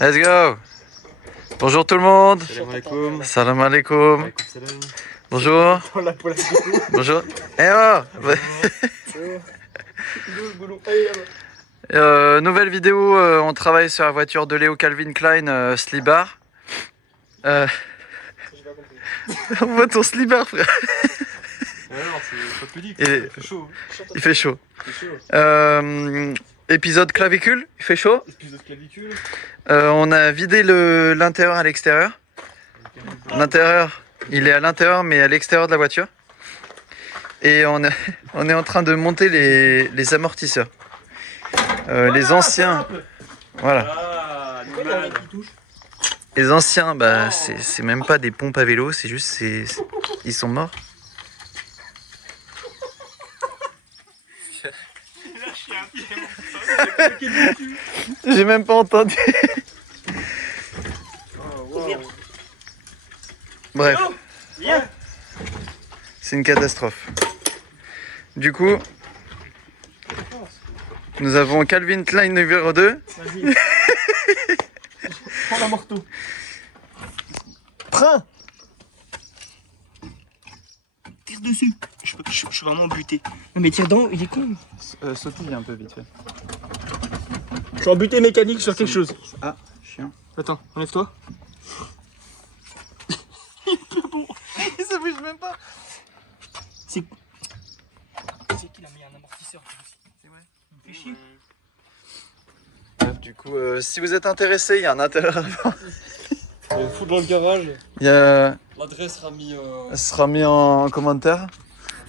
Let's go. Bonjour tout le monde. Salam alaikum. Salam alaikum. Alaikum salam. Bonjour. Bonjour. Eh oh. Nouvelle vidéo, on travaille sur la voiture de Léo Calvin Klein, Slibar. On voit ton Slibar, frère. Alors, c'est pas pudique, Et- il fait chaud. Il fait chaud. Il fait chaud. Épisode clavicule, il fait chaud. Épisode clavicule. On a vidé l'intérieur à l'extérieur. L'intérieur, il est à l'intérieur mais à l'extérieur de la voiture. Et on est en train de monter les amortisseurs. Les anciens, voilà. Ah, animal. Les anciens, bah c'est même pas des pompes à vélo, c'est juste ils sont morts. J'ai même pas entendu. Bref, Viens. c'est une catastrophe. Du coup, nous avons Calvin Klein numéro 2. Vas-y. Prends la morteau. Prends. Tire dessus. Je suis vraiment buté. Non mais tire dedans, il est con. Sautille un peu vite fait. Je suis en buté mécanique sur quelque chose. Ah, chiant. Attends, enlève-toi. Ça bouge même pas. C'est qu'il a mis un amortisseur. C'est vrai. Il me fait chier. Bref, du coup, si vous êtes intéressé, il y a un intérieur avant. Fous dans le garage. Il y a... L'adresse sera mise. Ça sera mis en commentaire.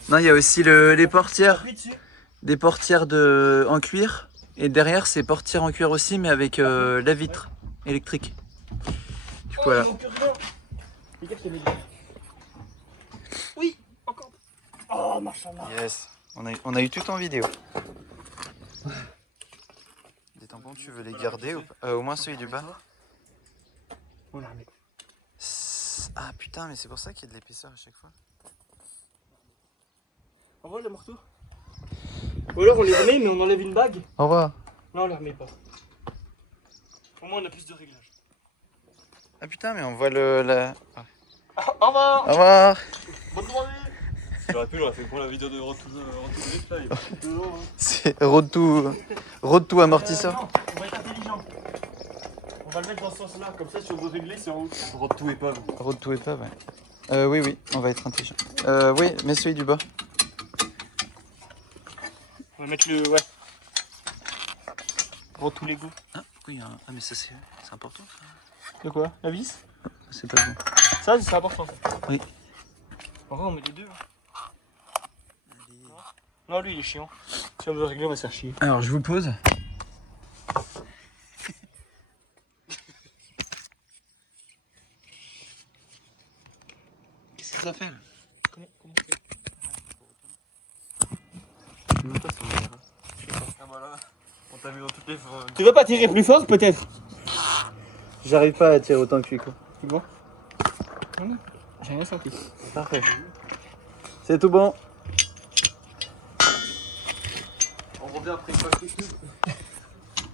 Non, il y a aussi les portières. Des portières en cuir. Et derrière, c'est portières en cuir aussi, mais avec la vitre électrique. Du coup, voilà. Oui, encore. Oh, machallah. Yes. On a eu tout en vidéo. Des tampons, tu veux les garder ou pas au moins celui du bas. On la remet. Ah putain, mais c'est pour ça qu'il y a de l'épaisseur à chaque fois. Envoie le morceau. Ou alors on les remet mais on enlève une bague. Au revoir. Non, on les remet pas. Au moins on a plus de réglage. Ah putain, mais on voit la... Au revoir. Au revoir. Bonne journée. J'aurais pu, j'aurais fait pour la vidéo de Retour Display. C'est road to amortisseur. Non, on va être intelligent. On va le mettre dans ce sens-là, comme ça si on veut régler c'est en haut. Retour épave. Road to épave, ouais. Oui, on va être intelligent. Oui, mais celui du bas. On va mettre le. Ouais. Retour Lego. Ah, oui, ah mais ça c'est important ça. De quoi? La vis? C'est pas bon. Ça, c'est important. Oui. En vrai, on met les deux. Non, lui il est chiant. Si on veut régler, on va se faire chier. Alors, je vous pose. Qu'est-ce que ça fait là? Ah voilà, on t'a vu dans toutes les. Tu veux pas tirer plus fort peut-être? J'arrive pas à tirer autant que lui quoi. Tu vois? Voilà. J'ai rien senti. Parfait. C'est tout bon. On revient après une fois que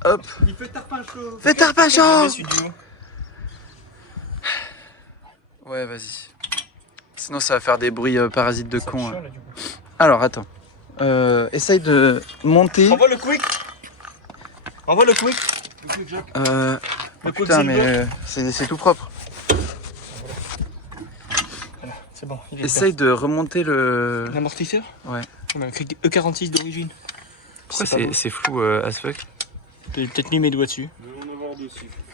Hop. il fait tarpin chaud. Fais tarpin chaud. Celui du haut. Ouais, vas-y. Sinon, ça va faire des bruits parasites de Ça con. chiant, là, du coup. Alors, attends. Essaye de monter. Envoie le quick. Envoie le quick. Le quick, Jacques. Oh, Le putain, Quicksilver. mais c'est tout propre. Voilà, c'est bon. Il est Essaye de remonter le. dedans. L'amortisseur? Ouais. On a écrit E46 d'origine. Pourquoi C'est pas beau. c'est flou as fuck? J'ai peut-être mis mes doigts dessus.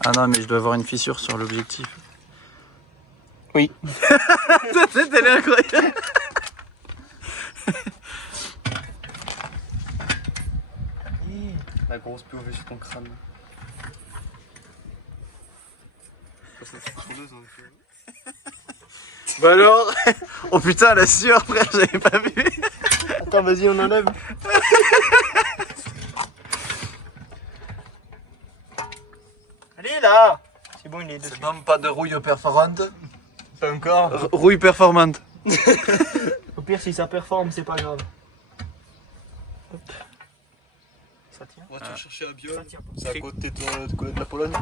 Ah non, mais je dois avoir une fissure sur l'objectif. Oui. C'était incroyable. La grosse POV sur ton crâne. Bah alors. Oh putain, la sueur, frère, j'avais pas vu. Attends, vas-y, on enlève. Allez là. C'est bon, il est dessus. Non, pas de rouille performante. Pas encore. Rouille performante. Au pire, si ça performe, c'est pas grave. Ça tient. On va te chercher à Biol. Ça tient pas. C'est à côté de la Pologne.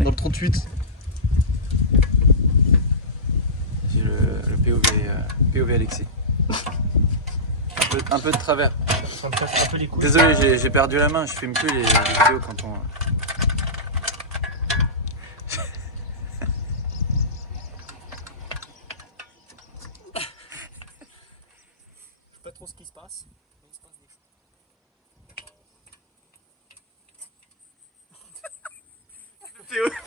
Dans le 38. J'ai le POV Alexis. Un peu de travers. Ça me casse un peu les couilles. Désolé, j'ai perdu la main, je filme plus les vidéos quand on... Je sais pas trop ce qui se passe. Mais il se passe des choses.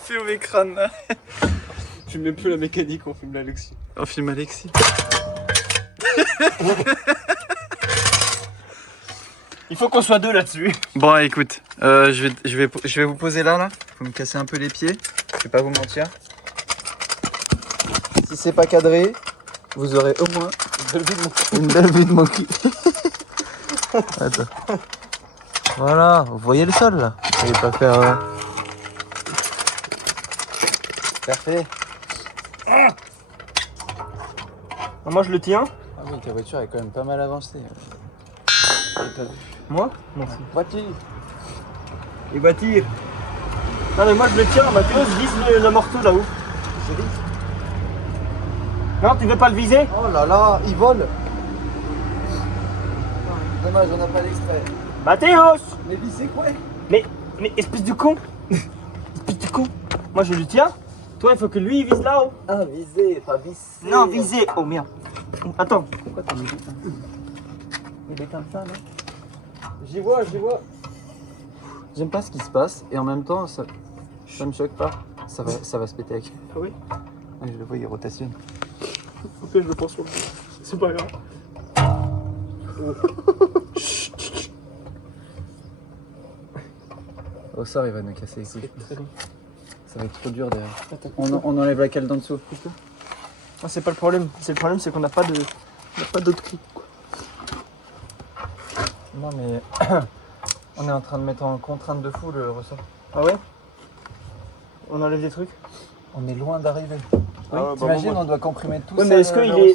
POV crâne là. On filme même plus la mécanique, on filme l'Alexis. On filme Alexis. Il faut qu'on soit deux là-dessus. Bon écoute, je vais vous poser là. Faut me casser un peu les pieds, je vais pas vous mentir. Si c'est pas cadré, vous aurez au moins une belle vue de mon cul. Attends. Voilà, vous voyez le sol là. Vous allez pas faire... Parfait. Moi je le tiens. Ah oui, ta voiture est quand même pas mal avancée. Moi Non. Voiture. Et bâtir. Non mais moi je le tiens, Mathéo vise le morceau là-haut. Non, tu veux pas le viser? Oh là là, il vole. Dommage, on n'a pas l'extrait. Mathéos! Mais visez quoi? Mais espèce de con. Espèce de con. Moi je le tiens. Toi il faut que lui il vise là-haut. Ah, viser, pas visser. Non, viser. Oh merde. Attends. Pourquoi t'as mis ça? Il est comme ça là. J'y vois. J'aime pas ce qui se passe et en même temps, ça me choque pas. Ça va se péter avec. Ah oui? Ah, je le vois, il rotationne. Ok, je le prends sur le dos. C'est pas grave. Au sort, il va nous casser les couilles. Très bien. Ça va être trop dur derrière. On enlève la cale d'en dessous. Ah, c'est pas le problème. C'est le problème, c'est qu'on n'a pas d'autre clip. Quoi. Non mais on est en train de mettre en contrainte de fou le ressort. Ah ouais? On enlève des trucs? On est loin d'arriver. Ah ouais, T'imagines, on doit comprimer tout Ouais, ça. mais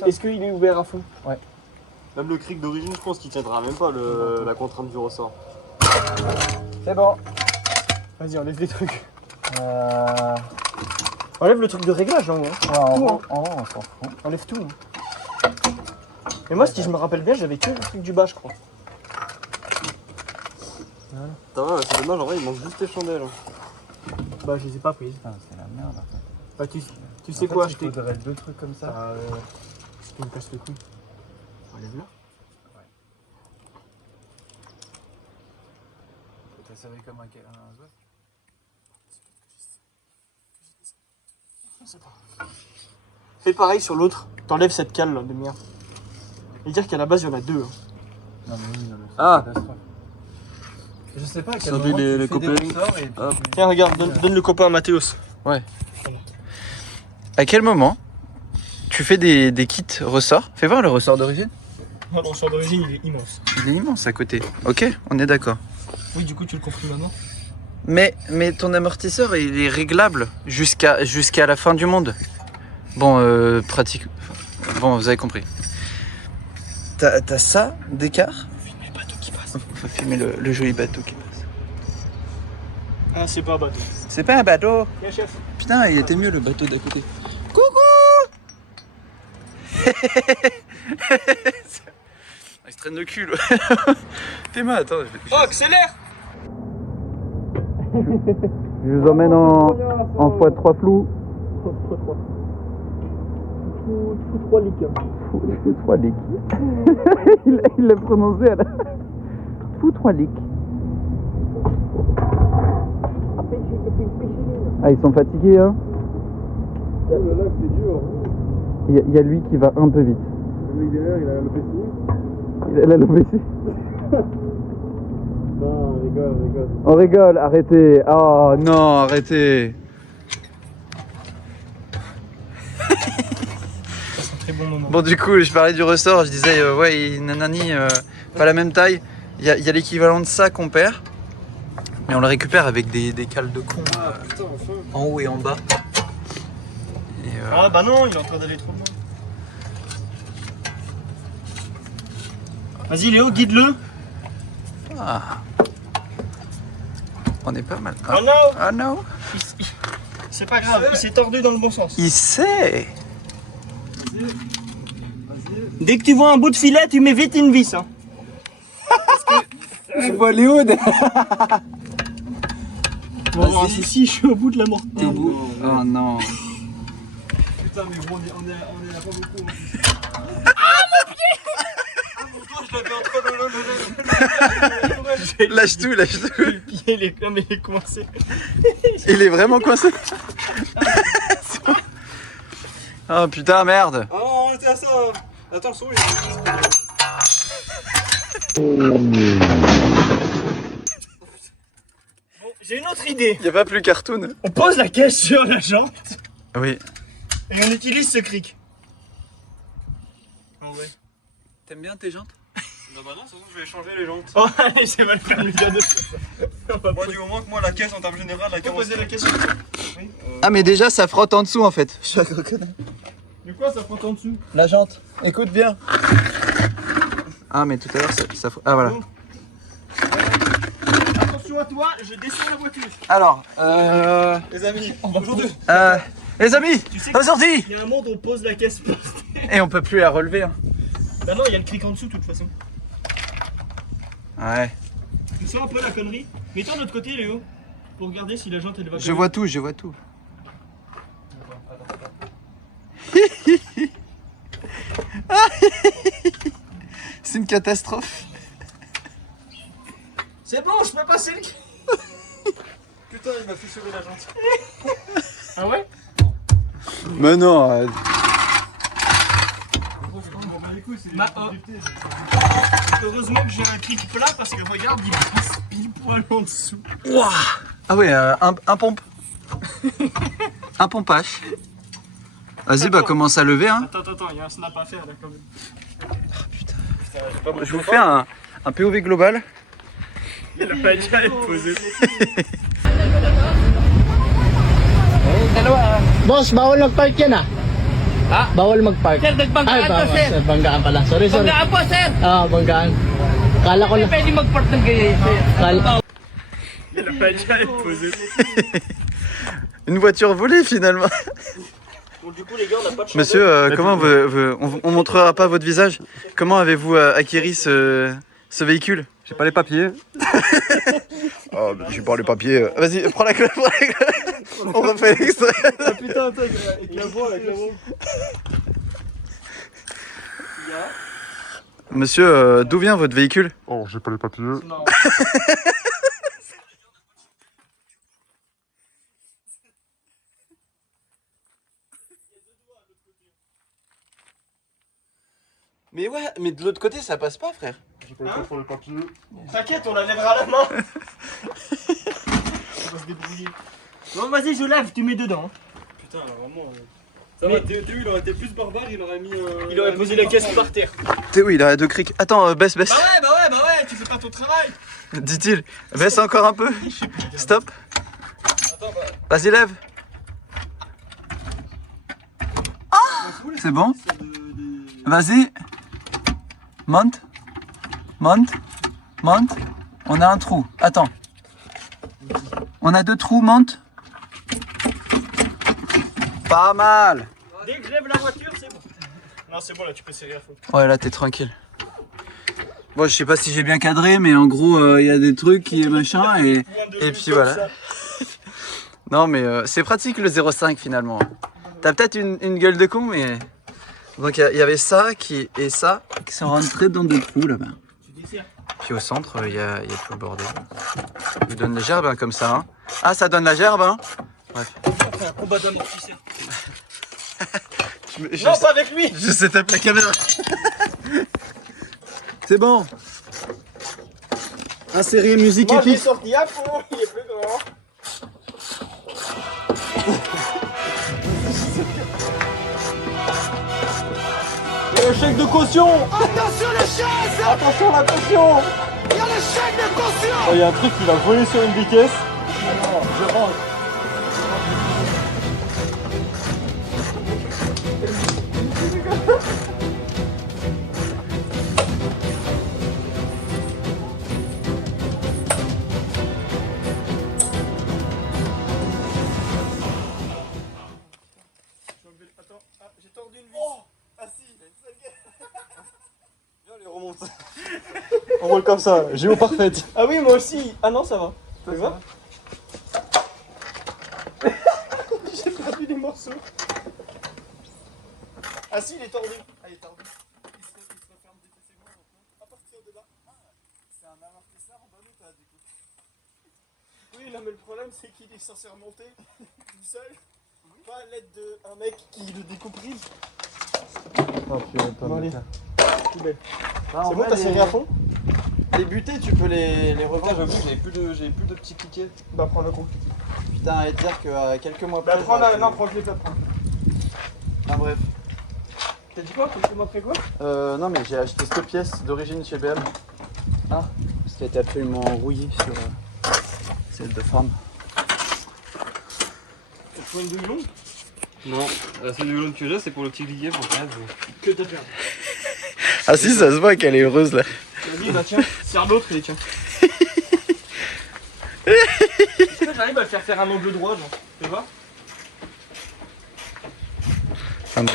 est-ce qu'il est ouvert à fond? Même le cric d'origine, je pense qu'il tiendra même pas la contrainte du ressort. C'est bon. Vas-y, enlève des trucs. Enlève le truc de réglage en haut. Hein. Ouais, en Tout, haut, on s'en fout. Enlève tout. Hein. Et moi, si je me rappelle bien, j'avais que le truc du bas, je crois. Ça va, c'est dommage, en vrai, il manque juste les chandelles. Bah, je les ai pas prises. Putain, c'est la merde. Bah, tu sais quoi acheter? Il faudrait deux trucs comme ça. Tu me casses le cou. Enlève-la. T'as servi comme un zouave. Fais pareil sur l'autre. T'enlèves cette cale là de merde. Et dire qu'à la base, il y en a deux. Hein. Non mais oui, non, mais c'est Ah. une catastrophe. Je sais pas à quel Salut moment les tu fais copains. des ressorts et Hop. Tiens, regarde, donne le copain à Mathéos. À quel moment tu fais des kits ressorts? Fais voir le ressort d'origine. Non, le ressort d'origine, il est immense. Il est immense à côté. Ok, on est d'accord. Oui, du coup, tu le comprimes maintenant. Mais ton amortisseur, il est réglable jusqu'à la fin du monde. Bon, pratique. Bon, vous avez compris. T'as ça d'écart? Filmer le bateau qui passe. Faut filmer le joli bateau qui passe. Ah, c'est pas un bateau. C'est pas un bateau. Viens, chef. Putain, il était mieux le bateau d'à côté. Il se traîne le cul, là. Théma, attends, je vais Oh, accélère! Je vous emmène en x3 flou. Fou 3 liques. Fou 3 liques. Il l'a prononcé à la... Fou 3 liques. Ah, ils sont fatigués, hein. Le lac, c'est dur. Il y a lui qui va un peu vite. Le mec derrière, il a l'OPC. Il a la l'OPC. Non, rigole. On rigole, arrêtez. Oh non, arrêtez. C'est un très bon moment. Bon, du coup, je parlais du ressort, je disais, ouais, nanani, pas la même taille. Il y a l'équivalent de ça qu'on perd, mais on le récupère avec des cales de con Putain, enfin. en haut et en bas. Et, Ah, bah non, il est en train d'aller trop loin. Vas-y, Léo, guide-le. ah, On est pas mal. Oh non, Ah non. c'est pas grave, il s'est tordu dans le bon sens. Il sait. Dès que tu vois un bout de filet, tu mets vite une vis. Hein. Je vois Léo. Bon, voir, si je suis au bout de la mort. T'es au bout. Oh non. Putain, mais gros, on est là pas beaucoup. Lâche tout, lâche tout. Le pied, il est comme il est coincé. Il est vraiment coincé. Oh putain, merde. Ah non, on était à ça. Attends, le son il Bon, j'ai une autre idée. Y a pas plus cartoon. On pose la caisse sur la jante Oui. et on utilise ce cric. Ah ouais. T'aimes bien tes jantes? Non, bah non, de toute façon, je vais changer les jantes. Oh, allez, c'est mal faire le cadeau. Moi, du moment que moi, la caisse en termes général, la On peut poser la question. Oui. Ah mais déjà ça frotte en dessous en fait. De quoi ça prend en dessous? La jante. Écoute bien. Ah mais tout à l'heure ça ah voilà. Attention à toi, je descends la voiture. Alors Les amis, Aujourd'hui, les amis, tu sais aujourd'hui. il y a un monde où on pose la caisse par terre. Et on peut plus la relever hein. Bah non, il y a le cric en dessous de toute façon. Ouais. Tu sens un peu la connerie? Mets-toi de l'autre côté, Léo, pour regarder si la jante elle va Je vois tout, je vois tout. C'est une catastrophe. C'est bon, je peux passer le cric. putain, il m'a fissuré la jante. Ah ouais? Mais non. Bah, heureusement que j'ai un cric plat parce que regarde, il passe pile poil en dessous. Ouah. Ah ouais, un pompe. Un pompage. Vas-y, bah commence à lever hein. Attends, il y a un snap à faire là quand même. Je vous fais un POV global. Il a pas déjà être posé. Boss, bawal mag-park yan ah. Ha? Bawal mag-park. Sir, nagbanggaan Ay, to, bawal. sir. Sir, banggaan pala. Sorry, sorry. Banggaan po, sir. Ah, banggaan. Kala ko na. Pwede mag-part ng ganyan, sir. Kala, Il a pas déjà être posé. Une voiture volée finalement. Donc du coup les gars, on n'a pas de chance. Monsieur, comment on montrera pas votre visage. Comment avez-vous acquéri ce véhicule? J'ai pas les papiers. Oh, j'ai pas les papiers. Vas-y, prends la clé. On refait l'extrait. Ah putain, attends, avec la voix, avec la voix. Monsieur, d'où vient votre véhicule? Oh, j'ai pas les papiers. Non. Mais ouais, mais de l'autre côté ça passe pas frère. J'ai pas le temps pour les papiers. T'inquiète, on la lèvera à la main. On va se débrouiller. Bon, vas-y, je lève, tu mets dedans. Putain, vraiment. Ça va, Théo, il aurait été plus barbare, il aurait mis. Il aurait posé la caisse par terre. Théo, il a deux crics. Attends, baisse. Bah ouais, tu fais pas ton travail. Dit-il. Baisse encore un peu. Stop. Vas-y, lève. C'est bon? Vas-y. Monte. On a un trou. Attends. On a deux trous, monte. Pas mal. Dès que je lève la voiture, c'est bon. Non, c'est bon, là, tu peux serrer à fond. Ouais, là, t'es tranquille. Bon, je sais pas si j'ai bien cadré, mais en gros, il y a des trucs qui est machin et puis voilà. Non, mais c'est pratique le 0,5 finalement. T'as peut-être une gueule de con, mais. Donc, il y avait ça et ça qui sont rentrés dans deux trous là-bas. Puis au centre, il y a tout le bordel. Il donne la gerbe hein, comme ça. Hein. Ah, ça donne la gerbe, hein. Bref. On fait un combat d'amortisseur. Je Non, pas avec lui. Je setup la caméra. C'est bon. Insérer musique Moi, je l'ai épique. sorti à fond, il est plus grand. Et le chèque de caution. Attention les chaises. Attention la caution. Il y a le chèque de caution. Il y a un truc qui va voler sur une des caisses. Non, je rentre. l'épaule comme ça, géo parfaite. Ah oui, moi aussi. Ah non, ça va. Tu vois? J'ai perdu des morceaux. Ah si, il est tordu. Ah, il est tordu. Il se referme définitivement à partir de là. Ah, c'est un amortisseur en bonne état du coup. Oui, non, mais le problème c'est qu'il est censé remonter tout seul. Pas à l'aide d'un mec qui le découprise. Oh putain, Bon, allez. Poubelle. Ah, C'est bon, t'as serré à fond? Les butées, tu peux les revoir. J'avoue, j'avais plus de petits cliquets. Bah, prends le coup. Putain, et dire que quelques mois Bah, prends la. Non, prends le clip après. Ah, bref. T'as dit quoi? Quelques mois après quoi? Non, mais j'ai acheté cette pièce d'origine chez BM. Ah, parce qu'elle était absolument rouillée sur celle de femme. Tu prends une douille longue? Non, la seule violone que j'ai, c'est pour le petit cliquet pour faire. Que t'as perdu. Ah si, ça se voit qu'elle est heureuse là. Vas-y, bah tiens, serre l'autre et tiens. Est-ce que j'arrive à le faire un angle droit, genre? Tu vois? Ah, non.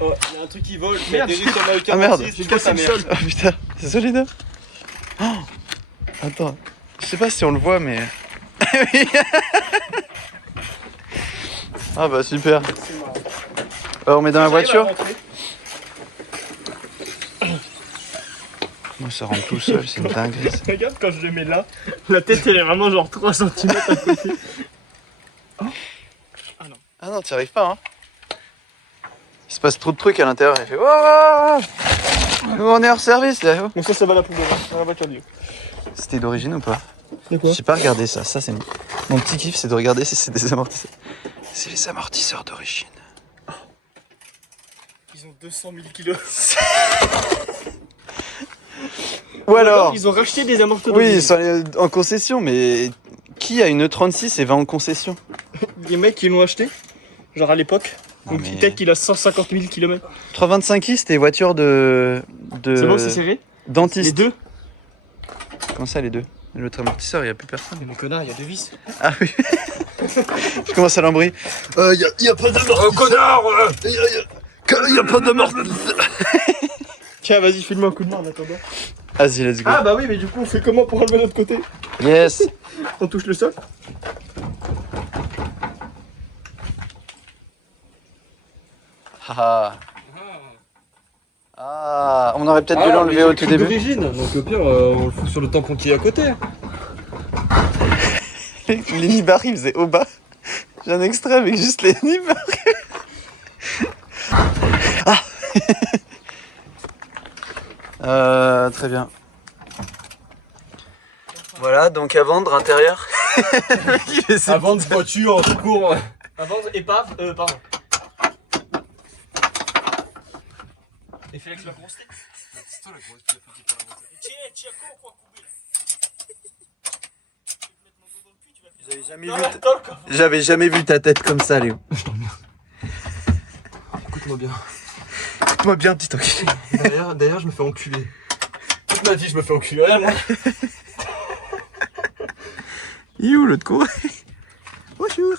Oh, y'a un truc qui vole. Merde, Ah merde, j'ai cassé le sol. Oh putain, c'est solide. Hein. Oh, attends, je sais pas si on le voit, mais. Ah bah super. On met dans la voiture. Moi ça rentre tout seul, c'est une dinguerie. Ça. Regarde quand je le mets là, la tête elle est vraiment genre 3 cm à côté. Ah non, t'y arrives pas, hein. Il se passe trop de trucs à l'intérieur. Il fait oh, nous on est hors service là. Oh. Donc ça va à la poubelle, dans la voiture du. C'était d'origine ou pas? C'est quoi? J'ai pas regardé ça. Ça c'est mon petit kiff, c'est de regarder si c'est des amortisseurs. C'est les amortisseurs d'origine. Ils ont 200 000 kilos. Ou alors, ils ont racheté des amortisseurs. oui, ils sont allés en concession, mais qui a une E36 et va en concession? Les mecs qui l'ont acheté, genre à l'époque. Non, Donc mais- peut-être qu'il a 150 000 km. 325i, c'était voiture de C'est bon, c'est serré? Les dentiste. deux? Comment ça les deux? L'autre amortisseur, il n'y a plus personne. Mais mon connard, il y a deux vis. Ah oui. Je commence à l'embrouiller. Y a pas d'amortisseur. Oh connard. Y a pas d'amortisseur. Tiens, vas-y, file-moi un coup de main en attendant. Vas-y, let's go. Ah bah oui, mais du coup, on fait comment pour enlever l'autre côté? Yes. On touche le sol? Ah, on aurait peut-être dû l'enlever au tout début. d'origine, donc au pire, on le fout sur le tampon qui est à côté. Les nibards, ils faisaient au bas. J'ai un extrait avec juste les nibards. Très bien. Voilà, donc à vendre intérieur. À vendre voiture, tout court. À vendre épave, pardon. Et Félix la grosse tête. C'est toi la grosse tête. Tiens, quoi couper là. J'avais jamais vu ta tête comme ça, Léo. Écoute-moi bien. Écoute-moi bien, petit enculé. D'ailleurs, je me fais enculer. Toute ma vie, je me fais enculer. Regarde, là. Il est où l'autre con? Bonjour.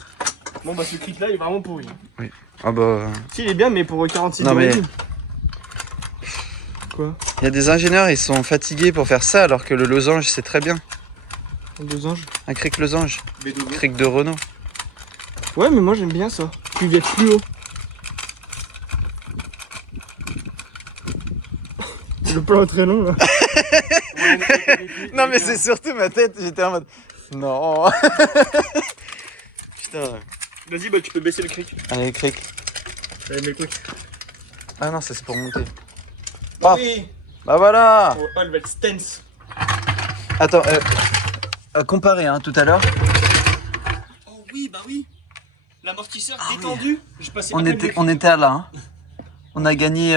Bon bah ce clip là il est vraiment pourri. Oui. Ah bah. Si il est bien mais pour 46 Non, mais- d'origine. Quoi? Il y a des ingénieurs, ils sont fatigués pour faire ça alors que le losange c'est très bien. Deux anges. Un cric losange. Cric de Renault. Ouais mais moi j'aime bien ça. Puis il va être plus haut. Le plan est très long là. Non mais c'est surtout ma tête, j'étais en mode. Non. Putain. Vas-y bah tu peux baisser le cric. Allez, cric. Allez mais quick. Ah non, ça c'est pour monter. Ah. Ah. Oui. Bah voilà. Pour Helvet Stance. Attends, comparé hein, tout à l'heure. Oh oui bah oui. L'amortisseur détendu. Je passais On était à là. Hein. On a gagné.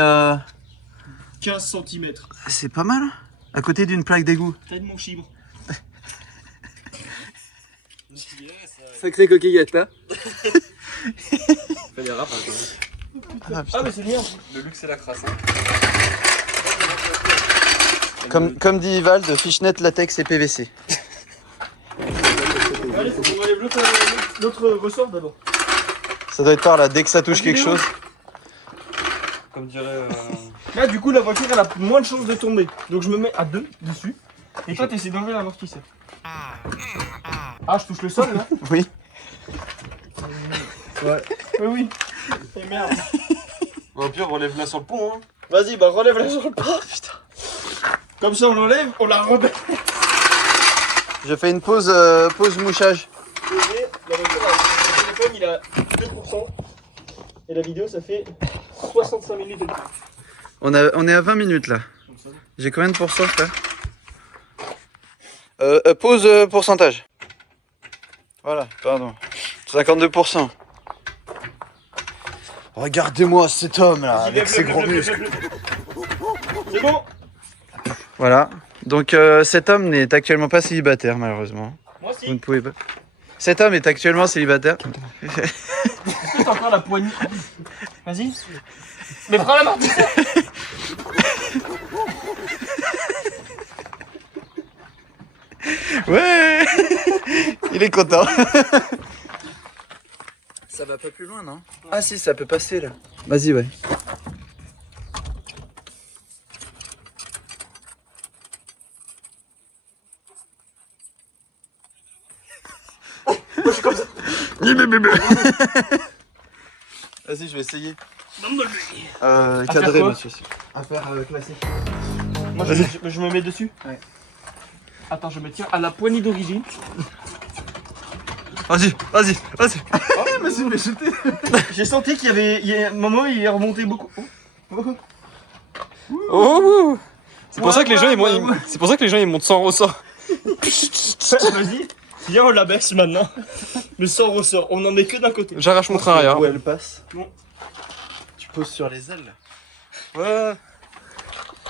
15 cm. C'est pas mal. Hein. À côté d'une plaque d'égout. Taille de mon chibre. Sacré coquillette là. Fais des rap, Ah, Ah mais c'est bien. Le luxe et la crasse. comme dit Val, de fishnet, latex et PVC. Allez, faut qu'on enlève l'autre ressort d'abord. Ça doit être par là, dès que ça touche quelque chose. Comme dirait. Là, du coup, la voiture elle a moins de chances de tomber. Donc, je me mets à 2 dessus. Et toi, t'essaies d'enlever l'amortisseur. Ah, je touche le sol là? Oui. Ouais. Oui. Et merde. Au pire, relève-la sur le pont. Hein. Vas-y, bah relève-la sur le pont. Oh, putain. Comme ça, on l'enlève, on la remet. Je fais une pause, pause mouchage. Le téléphone, il a 2%. Et la vidéo, ça fait 65 minutes. On est à 20 minutes là. J'ai combien de pourcents, frère? Pause pourcentage. Voilà, pardon. 52%. Regardez-moi cet homme là, avec ses gros muscles. C'est bon? Voilà. Donc cet homme n'est actuellement pas célibataire, malheureusement. Moi Vous ne aussi. pouvez pas. Cet homme est actuellement célibataire. Est-ce que t'as encore la poignée? Vas-y. Mais prends la martisseur. Ouais. Il est content. Ça va pas plus loin, non? Ah si, ça peut passer là. Vas-y, ouais. Moi, je suis comme ça. Vas-y, je vais essayer. faire Cadré, quoi? monsieur. À faire classique. Moi, je me mets dessus? Ouais. Attends, je me tiens à la poignée d'origine. Vas-y. Oh, mais c'est jeté. J'ai senti qu'il y avait un moment, il est remonté beaucoup. Oh, c'est pour Ouais, ça que les gens ouais, ils montent, ouais. c'est pour ça que les gens ils montent sans ressort. Vas-y. Viens, on la baisse maintenant. Le sang ressort. On en met que d'un côté. J'arrache mon train arrière. Où elle passe. Bon. Tu poses sur les ailes. Ouais.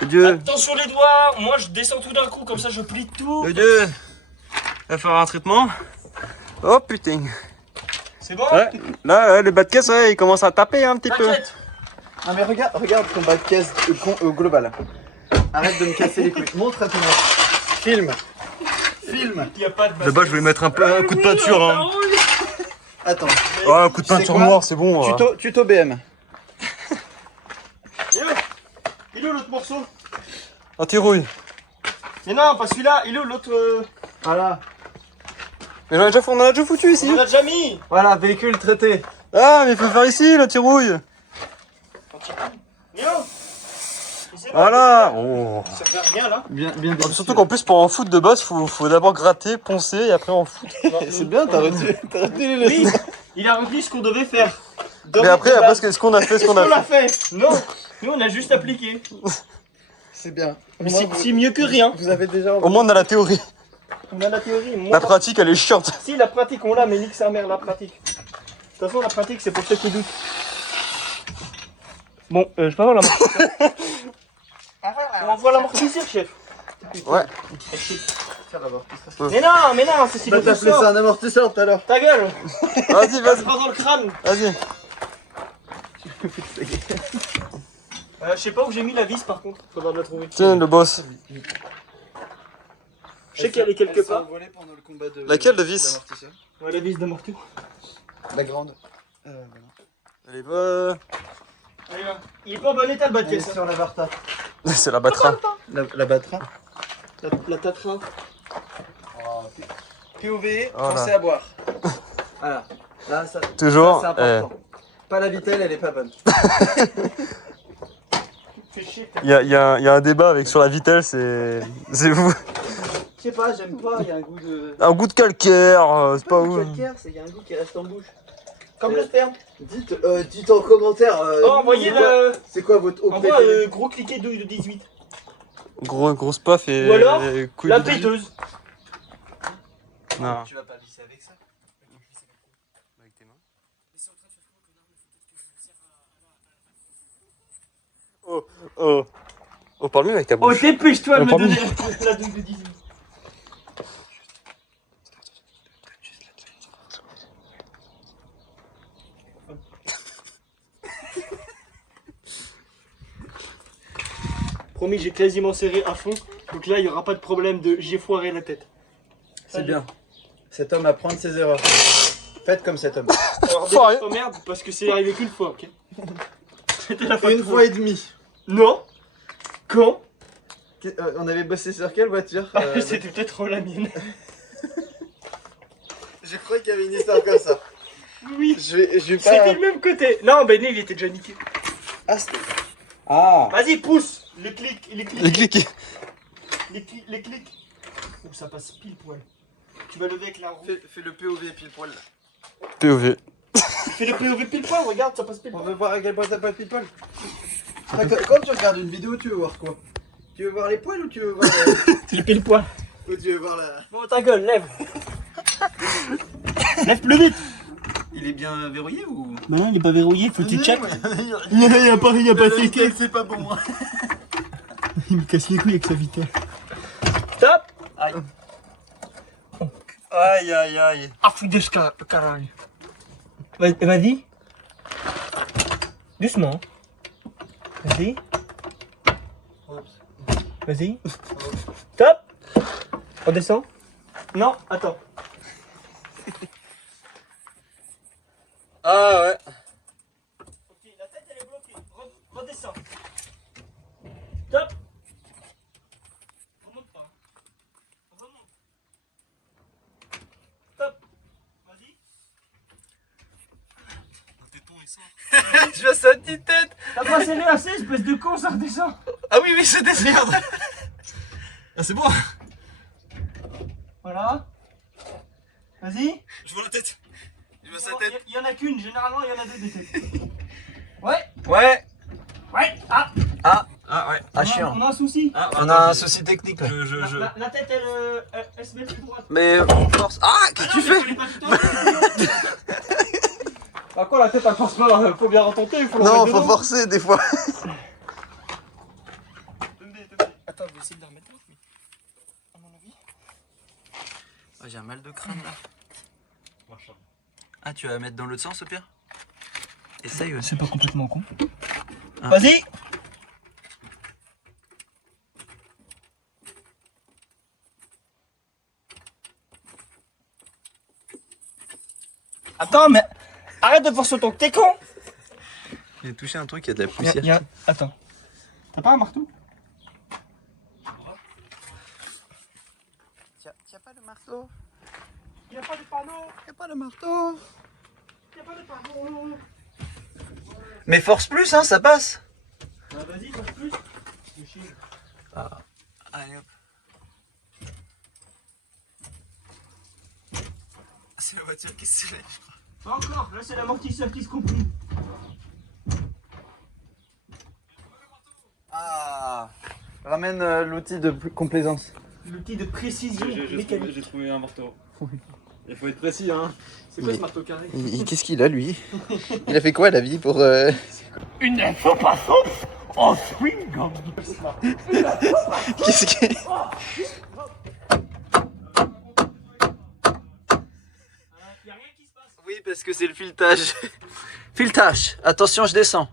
Le dieu, Attention les doigts. Moi, je descends tout d'un coup. Comme ça, je plie tout. le dieu. Va faire un traitement. Oh putain. C'est bon? Ouais. Là, le bas de caisse, ouais, il commence à taper un petit peu. T'inquiète. Ah mais regarde ton bas de caisse global. Arrête de me casser les couilles. Montre à tout le monde. Filme. Il n'y a pas de De bas, je vais mettre un coup de peinture. Hein. Attends. Oh, un coup de Tu sais peinture quoi noire, c'est bon. hein. Tuto BM. Il est où l'autre morceau? Un tirouille. Mais non, pas celui-là. Il est où l'autre? Voilà. Mais on en a déjà foutu ici. On l'a déjà mis. Voilà, véhicule traité. Ah, mais il faut faire ici, la tirouille. Milo. Voilà. Oh. Ça fait rien là. Bien Surtout qu'en plus, pour en foot de base, faut d'abord gratter, poncer et après en foot. C'est bien, t'as retenu les Oui, leçons. il a retenu ce qu'on devait faire. Mais après, ce qu'on a fait, Est-ce qu'on l'a fait? Non. Nous, on a juste appliqué. C'est bien. Mais c'est mieux que rien. Vous avez déjà Au moins, on a la théorie. On a la théorie. Moi, La pratique, elle est chiante. si, la pratique, on l'a, mais nique sa mère, la pratique. De toute façon, la pratique, c'est pour ceux qui doutent. Bon, je peux avoir l'amortisseur. On envoie l'amortisseur, chef. Ouais. Mais non, c'est si Bah, le t'as appelé ressort. ça un amortisseur tout à l'heure. Ta gueule. Vas-y, Pas dans le crâne. Vas-y. Je sais pas où j'ai mis la vis, par contre. Faudra me la trouver. Tiens, le boss. Je sais qu'elle est quelque part. Pendant le combat de Laquelle de vis? d'amortisseur. Ouais, la vis d'amorti. La grande. Elle est pas... Allez, là. Il est pas en bon état, le bas de Elle est caisse. sur la Barta. C'est la battra. La Batra. La tatra. POV, Voilà. pensez à boire. Voilà. Là, ça, Toujours. ça, c'est important. Pas la vitelle, elle est pas bonne. Fais chier. Il y a un débat avec sur la vitelle, c'est vous. Je sais pas, j'aime pas, il y a un goût de. Un goût de calcaire, c'est pas un goût de ouf. calcaire, c'est qu'il y a un goût qui reste en bouche. Comme le sperme. Dites en commentaire. Oh, envoyez le. C'est quoi votre eau Envoie préférée gros cliquet de 18. Grosse paf et. Ou alors, et couille La de début. péteuse. Non. Tu vas pas visser avec ça. Avec tes mains. Oh, parle mieux avec ta Oh, bouche. dépêche-toi de me Pardon. donner la douille de 18. Promis, j'ai quasiment serré à fond. Donc là, il n'y aura pas de problème de j'ai foiré la tête. C'est bien. Cet homme apprend de ses erreurs. Faites comme cet homme. Alors déjà, je t'emmerde parce que c'est arrivé qu'une fois, ok? C'était la fois Une fois et demie. Non. Quand? On avait bossé sur quelle voiture C'était peut-être la mienne. Je crois qu'il y avait une histoire comme ça. Oui. Je vais C'était pas... le même côté. Non, Ben il était déjà niqué. Ah, c'était... Ah. Vas-y, pousse. Les clics, les clics. Les clics. Les clics. Oh, ça passe pile poil. Tu vas lever avec la roue. Fais le POV pile poil là. POV. Fais le POV pile poil, regarde, ça passe pile On poil. veut voir à quel point ça passe pile poil. Quand tu regardes une vidéo, tu veux voir quoi? Tu veux voir les poils ou tu veux voir... C'est pile poil. ou tu veux voir la... Bon, ta gueule, lève. Lève plus vite. Il est bien verrouillé ou... Bah non, il est pas verrouillé, faut que tu check. Il y a pas séqué. c'est pas pour moi. Il me casse les couilles avec sa vitesse. Stop. Aïe. Aïe aïe aïe. Ah, fou de caralho. Vas-y. Doucement. Vas-y. Vas-y. Stop. On descend. Non, attends. Ah ouais. Ok, la tête elle est bloquée. Redescends. Stop. Remonte pas. Remonte. Stop. Vas-y. Je vois sa petite tête. T'as pas serré assez, espèce de con, ça redescend. Ah oui oui c'était merde. Ah c'est bon. Voilà. Vas-y. Je vois la tête. Je vois sa Il y en a qu'une, généralement il y en a deux des têtes. Ouais. Ouais. Ouais. Ah. Ah ouais. Ah On chiant. a un souci. Ah, on a un souci technique là. La tête elle se met plus droite. Mais force. Ah qu'est-ce que tu fais? Bah quoi, la tête elle force pas, faut bien retenter, il faut le Non remettre faut dedans. forcer des fois. Attends, je vais essayer de la remettre là, mais à mon avis. Ah, j'ai un mal de crâne là. Ah tu vas la mettre dans l'autre sens au pire? Essaye aussi. C'est pas complètement con. Ah. Vas-y. Attends, mais arrête de forcer ton t'es con. J'ai touché un truc, il y a de la poussière. Attends. T'as pas un marteau? Tiens pas le marteau. Y'a pas de panneau. Y'a pas le marteau. Y'a pas de panneau. Mais force plus hein, ça passe. Bah vas-y, force plus. Allez hop. C'est la voiture qui se lève. Pas encore, là c'est l'amortisseur qui se comprime. Ah. Ramène l'outil de complaisance. L'outil de précision mécanique. J'ai trouvé un marteau. Il faut être précis, hein. C'est quoi ce marteau carré? Qu'est-ce qu'il a lui? Il a fait quoi la vie pour... Une information en swing-gum. Qu'est-ce qu'il... Y'a rien qui se passe. Oui parce que c'est le filetage. Filetage. Attention je descends.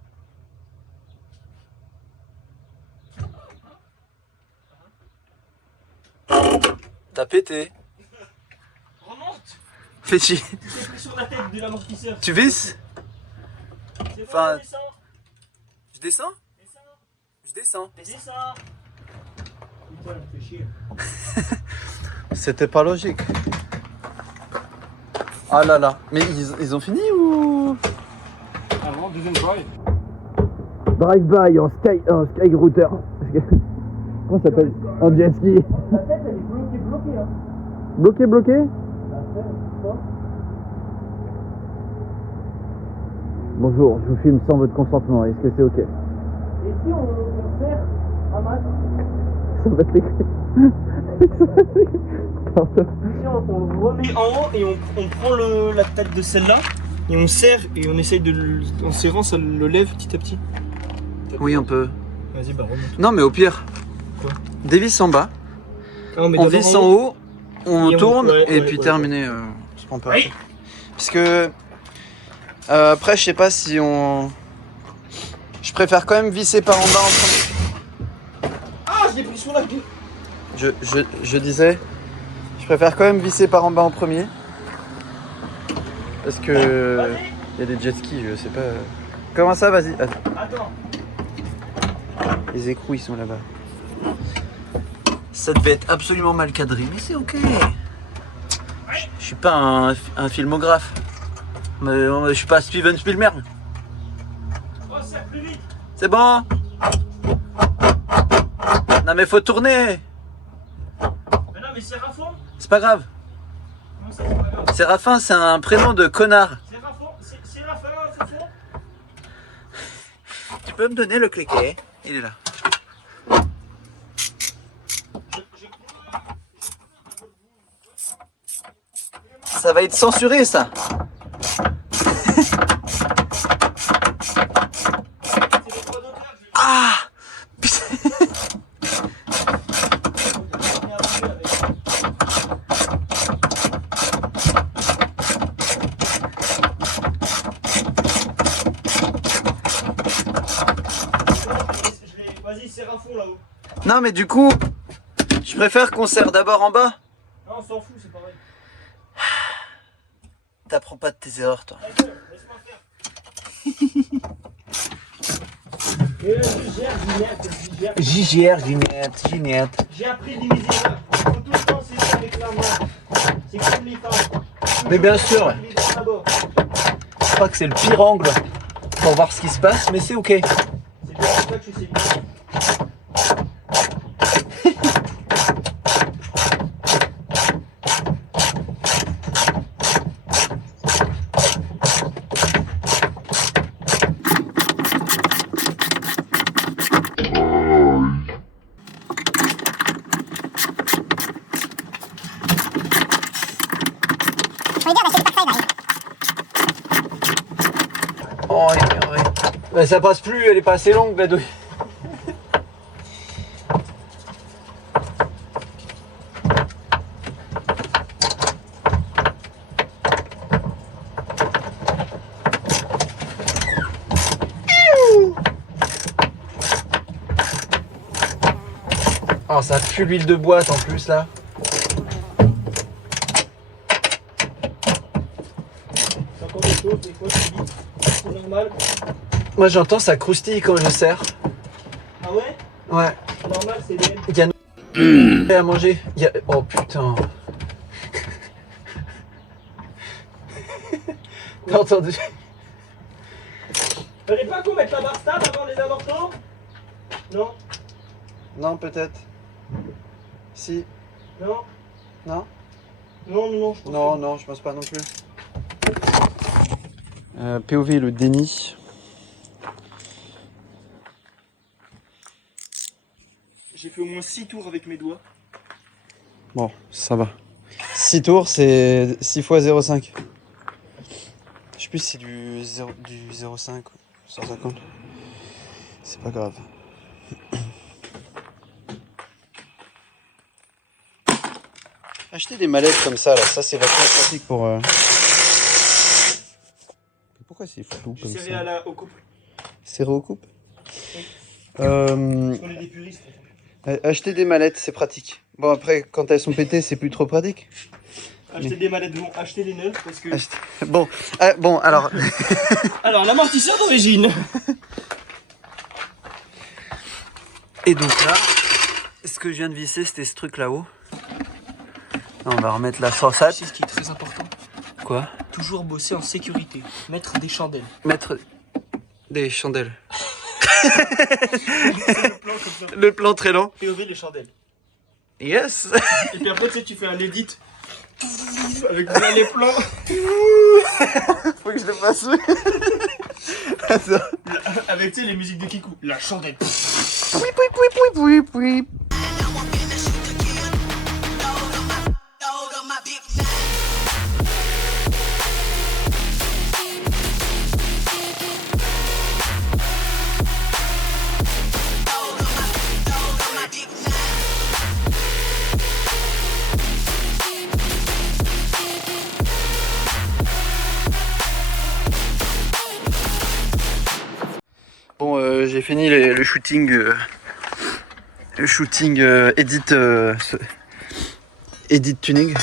T'as pété. Remonte. Fais chier. C'est pris sur la tête de l'amortisseur. Tu visses? C'est bon, Enfin- descends. Je descends? Descends. Je descends. Descends. Putain, elle me fait chier. C'était pas logique. Ah là là. Mais ils ont fini ou... Avant, deuxième drive. Drive-by en sky router. Comment ça s'appelle? En jet ski. La tête, elle est bloquée, hein. Bloqué? Bonjour, je vous filme sans votre consentement. Est-ce que c'est ok? Et si on serre un mat? Ça va te Pardon. Si on le remet en haut et on prend la tête de celle-là et on serre et on essaye de en serrant ça le lève petit à petit. Oui, on peut. Vas-y, bah remonte. Non, mais au pire. Quoi? Des vis en bas, Ah, mais on d'abord visse en haut, on Et on- tourne ouais, et ouais, puis ouais, terminé. On se prend pas. Oui. Parce que après, je sais pas si on. Je préfère quand même visser par en bas en premier. Ah, je l'ai pris sur la gueule. Je disais, je préfère quand même visser par en bas en premier. Parce que il y a des jet skis, je sais pas. Comment ça, vas-y. Attends. Les écrous ils sont là-bas. Ça devait être absolument mal cadré, mais c'est ok. Je suis pas un filmographe. Mais je suis pas Steven Spielberg. Oh, serre plus vite. C'est bon. Non mais faut tourner. Mais non, mais Séraphin. C'est pas grave. Non, ça, c'est pas grave. Séraphin, c'est un prénom de connard. Séraphin, Fofo. Tu peux me donner le cliquet? Il est là. Ça va être censuré ça. Ah putain. Vas-y, Séraphin là-haut. Non mais du coup, je préfère qu'on serre d'abord en bas. Non, on s'en fout, c'est pareil. T'apprends pas de tes erreurs toi. Ta gueule, laisse-moi faire. Et là, Ginette. J'ai appris à diviser là. Il faut tout le temps c'est avec la main. C'est comme les femmes. Mais bien sûr, Les doigts d'abord. je crois que c'est le pire angle pour voir ce qui se passe, mais c'est ok. C'est bien pour ça que je sais bien. Oh, ouais. Bah, ça passe plus, elle est pas assez longue la douille. Oh, ça pue l'huile de boîte en plus là. C'est encore des choses, des fois tu dis. C'est normal. Moi j'entends ça croustille quand je serre. Ah ouais? Ouais. C'est normal, c'est bien. Il y a à manger. Oh putain. T'as entendu? Fallait pas qu'on mette la barre stable avant les amortisseurs? Non? Non, peut-être. Si. Non? Non? Non, je pense Non, pas. non, je pense pas non plus. POV, le déni. J'ai fait au moins 6 tours avec mes doigts. Bon, ça va. 6 tours, c'est 6 fois 0,5. Je sais plus si c'est du 0,5 ou 150. C'est pas grave. Acheter des mallettes comme ça, là, ça c'est vachement pratique pour... Pourquoi c'est flou comme Serré ça? au couple. Serré au coupe? On est des puristes. Acheter des mallettes, c'est pratique. Bon, après, quand elles sont pétées, c'est plus trop pratique. Acheter des mallettes, bon, acheter les neuves parce que. Bon, alors... Alors, l'amortisseur d'origine. Et donc là, ce que je viens de visser, c'était ce truc là-haut. On va remettre la chaussette. C'est ce qui est très important. Quoi? Toujours bosser en sécurité. Mettre des chandelles. Mettre des chandelles. C'est le plan comme ça. Le plan très lent. POV les chandelles. Yes. Et puis après, tu sais, tu fais un edit. Avec bien les plans. Faut que je le fasse. Attends. Avec, tu sais, les musiques de Kikou. La chandelle. Bon, j'ai fini le shooting. Le shooting edit Edit Tuning.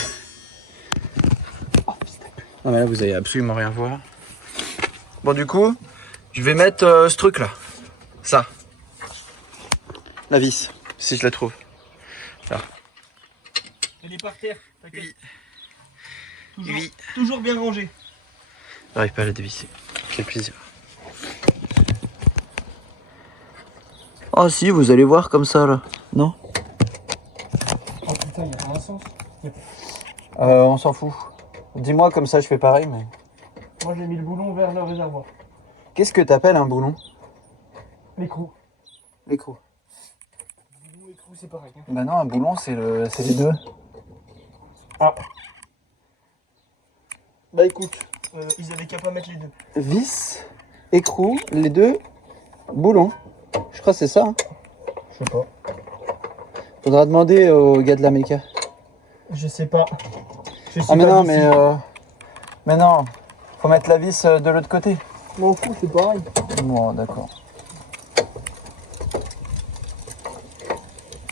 Ah mais là vous allez absolument rien voir. Bon du coup, je vais mettre ce truc là. Ça. La vis, si je la trouve. Elle est par terre, t'inquiète. Oui. Toujours, Oui. toujours bien rangée. J'arrive pas à la dévisser. Quel plaisir. Oh si, vous allez voir comme ça là. Non? Oh putain, il y a pas un sens. On s'en fout. Dis-moi comme ça je fais pareil mais... Moi j'ai mis le boulon vers le réservoir. Qu'est-ce que t'appelles un boulon? L'écrou. L'écrou. Boulon, écrou, c'est pareil. Hein. Bah non, un boulon c'est les deux. Ah. Bah écoute, ils avaient qu'à pas mettre les deux. Vis, écrou, les deux, boulons. Je crois que c'est ça. Hein. Je sais pas. Faudra demander au gars de la méca. Je sais pas. Je sais Ah mais pas non, d'ici. mais non. Faut mettre la vis de l'autre côté. M'en fous, c'est pareil. Bon, d'accord.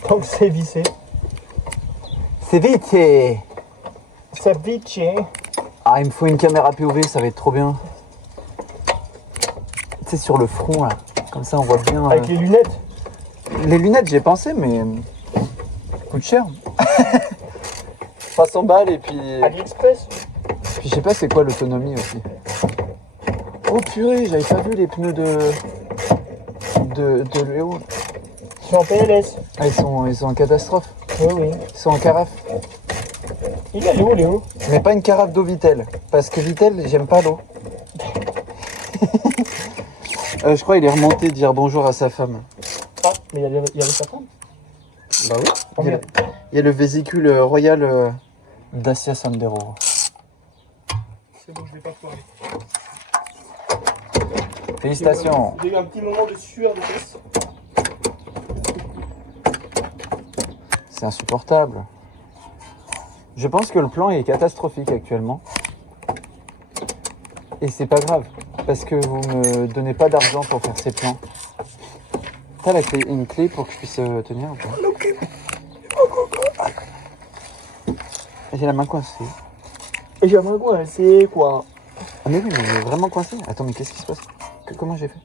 Tant que c'est vissé. C'est vite et... Ça bitch, hein. Ah, il me faut une caméra POV, ça va être trop bien. Tu sais, sur le front, là. Comme ça, on voit bien... Avec les lunettes. Les lunettes, j'ai pensé, mais... coûte cher. 300 balles et puis... AliExpress. Puis je sais pas c'est quoi l'autonomie aussi. Oh purée, j'avais pas vu les pneus de Léo. Je suis en PLS. Ah, ils sont en catastrophe. Oui, oui. Ils sont en carafe. Il est où, Léo? Mais pas une carafe d'eau Vittel. Parce que Vittel, j'aime pas l'eau. Je crois qu'il est remonté dire bonjour à sa femme. Ah, mais il y avait sa femme. Bah oui. Oh, merde. Il y a le vésicule royal Dacia Sandero. C'est bon, je vais pas pouvoir. Félicitations. J'ai eu un petit moment de sueur de fesses. C'est insupportable. Je pense que le plan est catastrophique actuellement. Et c'est pas grave. Parce que vous me donnez pas d'argent pour faire ces plans. T'as la clé, une clé pour que je puisse tenir ou pas? J'ai la main coincée. Et j'ai un coin, c'est quoi? Ah mais oui, mais elle est vraiment coincée. Attends, mais qu'est-ce qui se passe? Comment j'ai fait?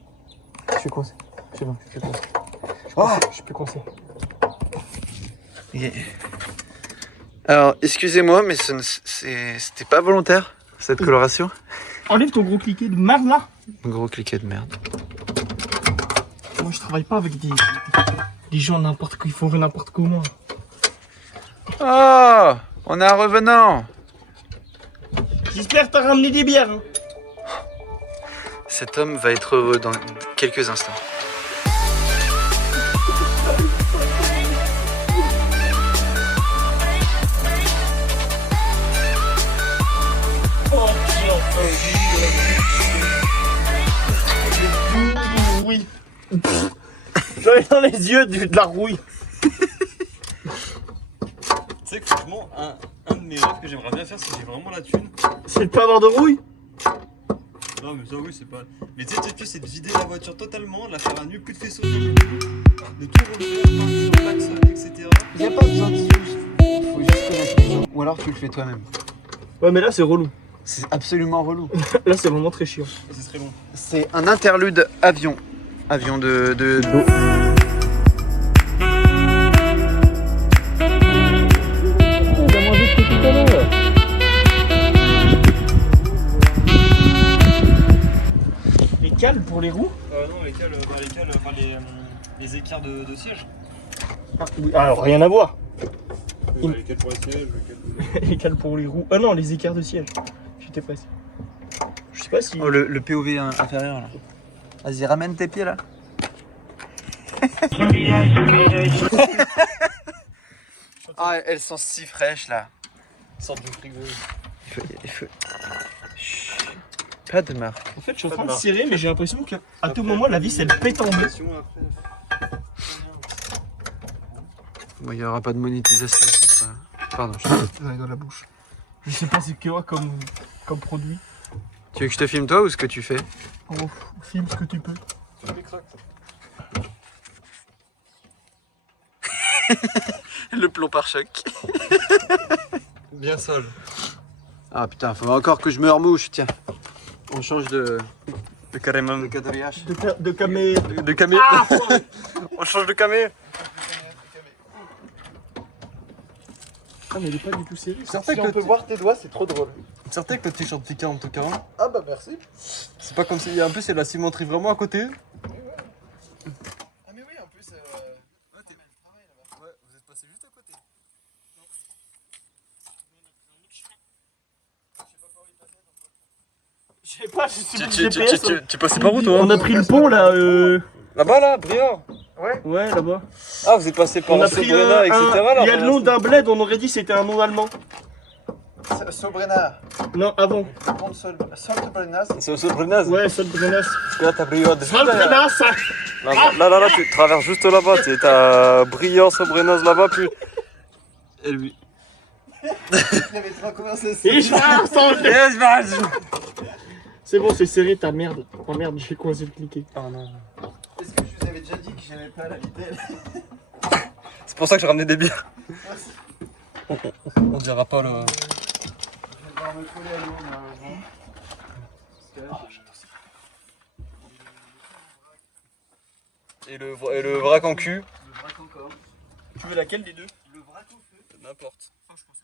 Je suis coincé. C'est bon, je suis coincé. Je suis plus coincé. Alors, excusez-moi, mais c'était pas volontaire, cette coloration. Enlève ton gros cliquet de merde là. Gros cliquet de merde. Moi je travaille pas avec des gens n'importe quoi, ils font n'importe comment. Oh, on a un revenant. J'espère que t'as ramené des bières. Hein. Cet homme va être heureux dans quelques instants. Oui. J'en ai dans les yeux de la rouille. Tu sais que franchement, un de mes rêves que j'aimerais bien faire si j'ai vraiment la thune. C'est de pas avoir de rouille. Non mais ça oui c'est pas... Mais tu sais, c'est de vider la voiture totalement, de la faire à nu, plus de faisceaux, de tout refaire, partir au klaxon, etc. Il n'y a pas besoin de il faut juste connaître les gens. Ou alors tu le fais toi-même. Ouais mais là c'est relou. C'est absolument relou. Là c'est vraiment très chiant. C'est très long. C'est un interlude avion. Avion d'eau. Les cales pour les roues. Non les cales, enfin les écarts de siège. Ah, oui, alors rien à voir. Les cales pour les sièges, Les cales pour les roues. Ah non, les écarts de siège. J'étais passé. Je sais pas si. Oh, le POV inférieur là. Vas-y, ramène tes pieds là. Ah, elles sont si fraîches là. Ils sortent du frigo. Il faut... Chut. Pas de marque. En fait, je suis en train de serrer, mais j'ai l'impression qu'à tout moment, la vis elle pète en deux. Bon, il n'y aura pas de monétisation. C'est pas... Pardon, je te... Dans la bouche. Je sais pas c'est quoi comme produit. Tu veux que je te filme toi ou ce que tu fais? Oh, filme ce que tu peux. Le plomb par choc. Bien sale. Ah putain, faut encore que je me remouche, tiens. On change de Carrément. quadrillage. De camé. De camé. On change de camé. Ah, mais il est pas du tout serré. Certain Si on peut voir tes doigts, c'est trop drôle. Certain que le t-shirt fait 40-40. Ah bah merci. C'est pas comme si. En plus, il y a la cimenterie vraiment à côté. Ah mais oui, en plus... Ouais, vous êtes passé juste à côté. Je sais pas, je suis plus GPS. Tu passais par où toi? On a pris le pont là. Là-bas là, Briard. Ouais, là-bas. Ah, vous êtes passé par On a pris Sobrena, etc. il y a le nom d'un bled, on aurait dit c'était un nom allemand. Sobrena. Non, avant. Solbrenas. C'est au Sobrenas. Ouais, Solbrenas. Parce que là, t'as Briard. Solbrenas. Là, tu traverses juste là-bas. T'as Briard, Sobrenas là-bas, puis. Et lui. Il avait trop conversation. Et je vais Yes, vas-y. C'est bon, c'est serré ta merde. Oh merde, j'ai coincé le cliquer. Oh non. Est-ce que je vous avais déjà dit que j'aimais pas la vitelle? C'est pour ça que j'ai ramené des bières. On dira pas le. Je vais devoir me coller à l'eau, malheureusement. Et le vrac en cul. Le vrac encore. Tu veux laquelle des deux? Le vrac au feu. N'importe. Ah, je pense.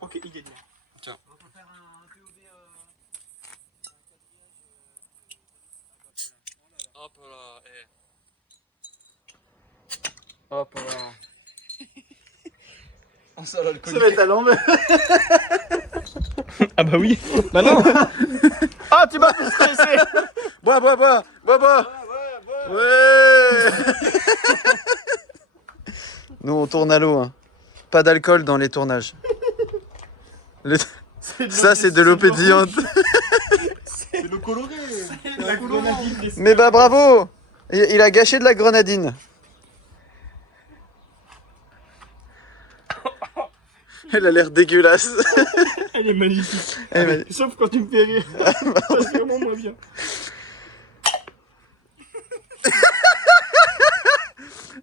Ok, idée de merde. Tiens. On peut faire un POV. Hop là, Hop là. On sort l'alcool. Ça va être à l'envers. Ah bah oui. Bah non. Ah, tu m'as fait stresser. Bois. Ouais. Nous on tourne à l'eau, hein. Pas d'alcool dans les tournages. Ça c'est de l'eau pétillante. C'est le coloré. C'est la grenadine des... Mais bah bravo. Il a gâché de la grenadine. Elle a l'air dégueulasse. Elle est magnifique. Elle est Sauf quand tu me fais rire. C'est vraiment moins bien.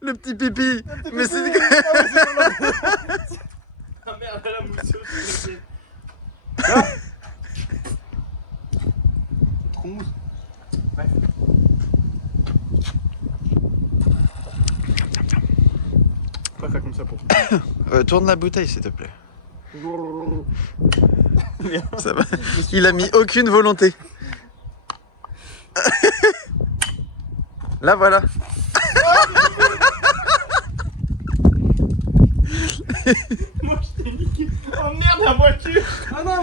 Le petit pipi. Mais c'est... Ah merde, elle a mousseuse. Trop mousse. Pas faire comme ça pour. Tourne la bouteille s'il te plaît. Ça va. Il a mis aucune volonté. Là voilà. Moi je t'ai niqué. Oh merde, la voiture. Ah non,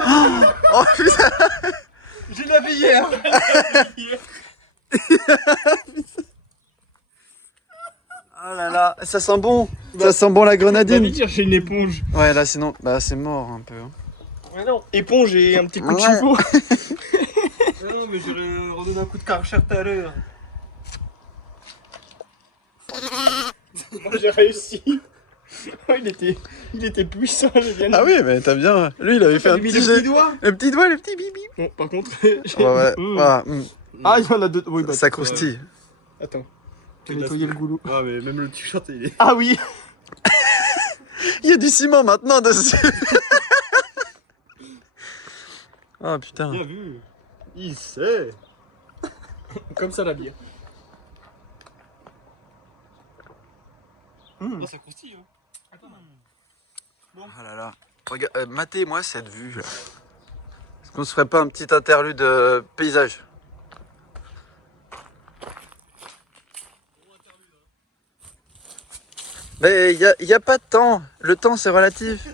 Oh putain. j'ai lavé hier. Oh là là. Ça sent bon. Ça sent bon la grenadine. dire j'ai une éponge. Ouais là sinon bah c'est mort un peu. Hein. Ouais, non. Éponge et un petit coup de Ouais. chifou. Non, mais j'aurais redonné un coup de karcher tout à l'heure. Moi j'ai réussi. Oh, il était puissant, j'ai bien Ah oui mais t'as bien. Lui il avait fait un mis petit le jet. petit doigt. Le petit doigt, le petit bibi. Bon, par contre, Ouais, ouais. Ah, Ah, il y en a deux. Oui, bah, ça croustille. Attends. Tu as nettoyé le goulot. Ouais, mais même le t-shirt, il est. Ah oui. Il y a du ciment maintenant dessus. Oh putain. Bien vu. Il sait. Comme ça la bière. Oh, ça croustille, hein. Oh là là. Regarde, matez-moi cette vue là. Est-ce qu'on se ferait pas un petit interlude paysage? Mais y a pas de temps. Le temps c'est relatif.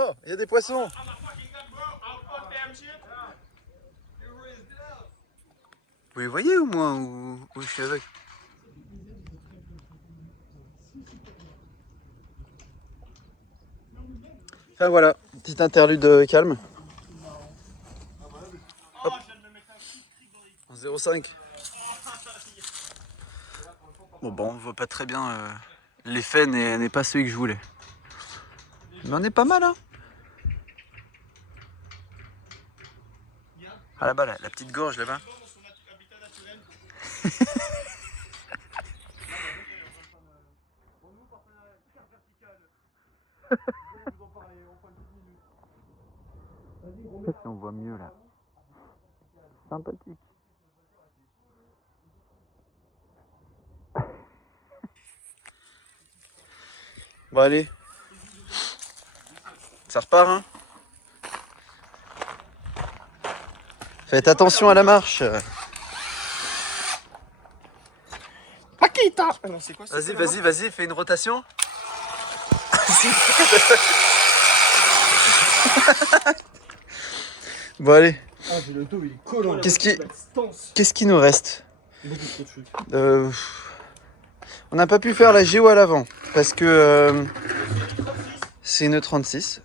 Oh, il y a des poissons. Vous les voyez ou moi ou je suis avec? Enfin voilà, petit interlude calme. Hop. En 0,5. Bon, on voit pas très bien. L'effet n'est pas celui que je voulais. Mais on est pas mal, hein. Ah là-bas, la petite gorge là-bas. On voit mieux là. Sympathique. Bon allez. Ça repart, hein. Faites attention à la marche. Paquita. Ah non, c'est quoi ça? Vas-y, fais une rotation. Bon allez. Ah, j'ai le dos, il est collant. Qu'est-ce qui nous reste? Beaucoup trop de trucs. On n'a pas pu faire la géo à l'avant parce que c'est une 36.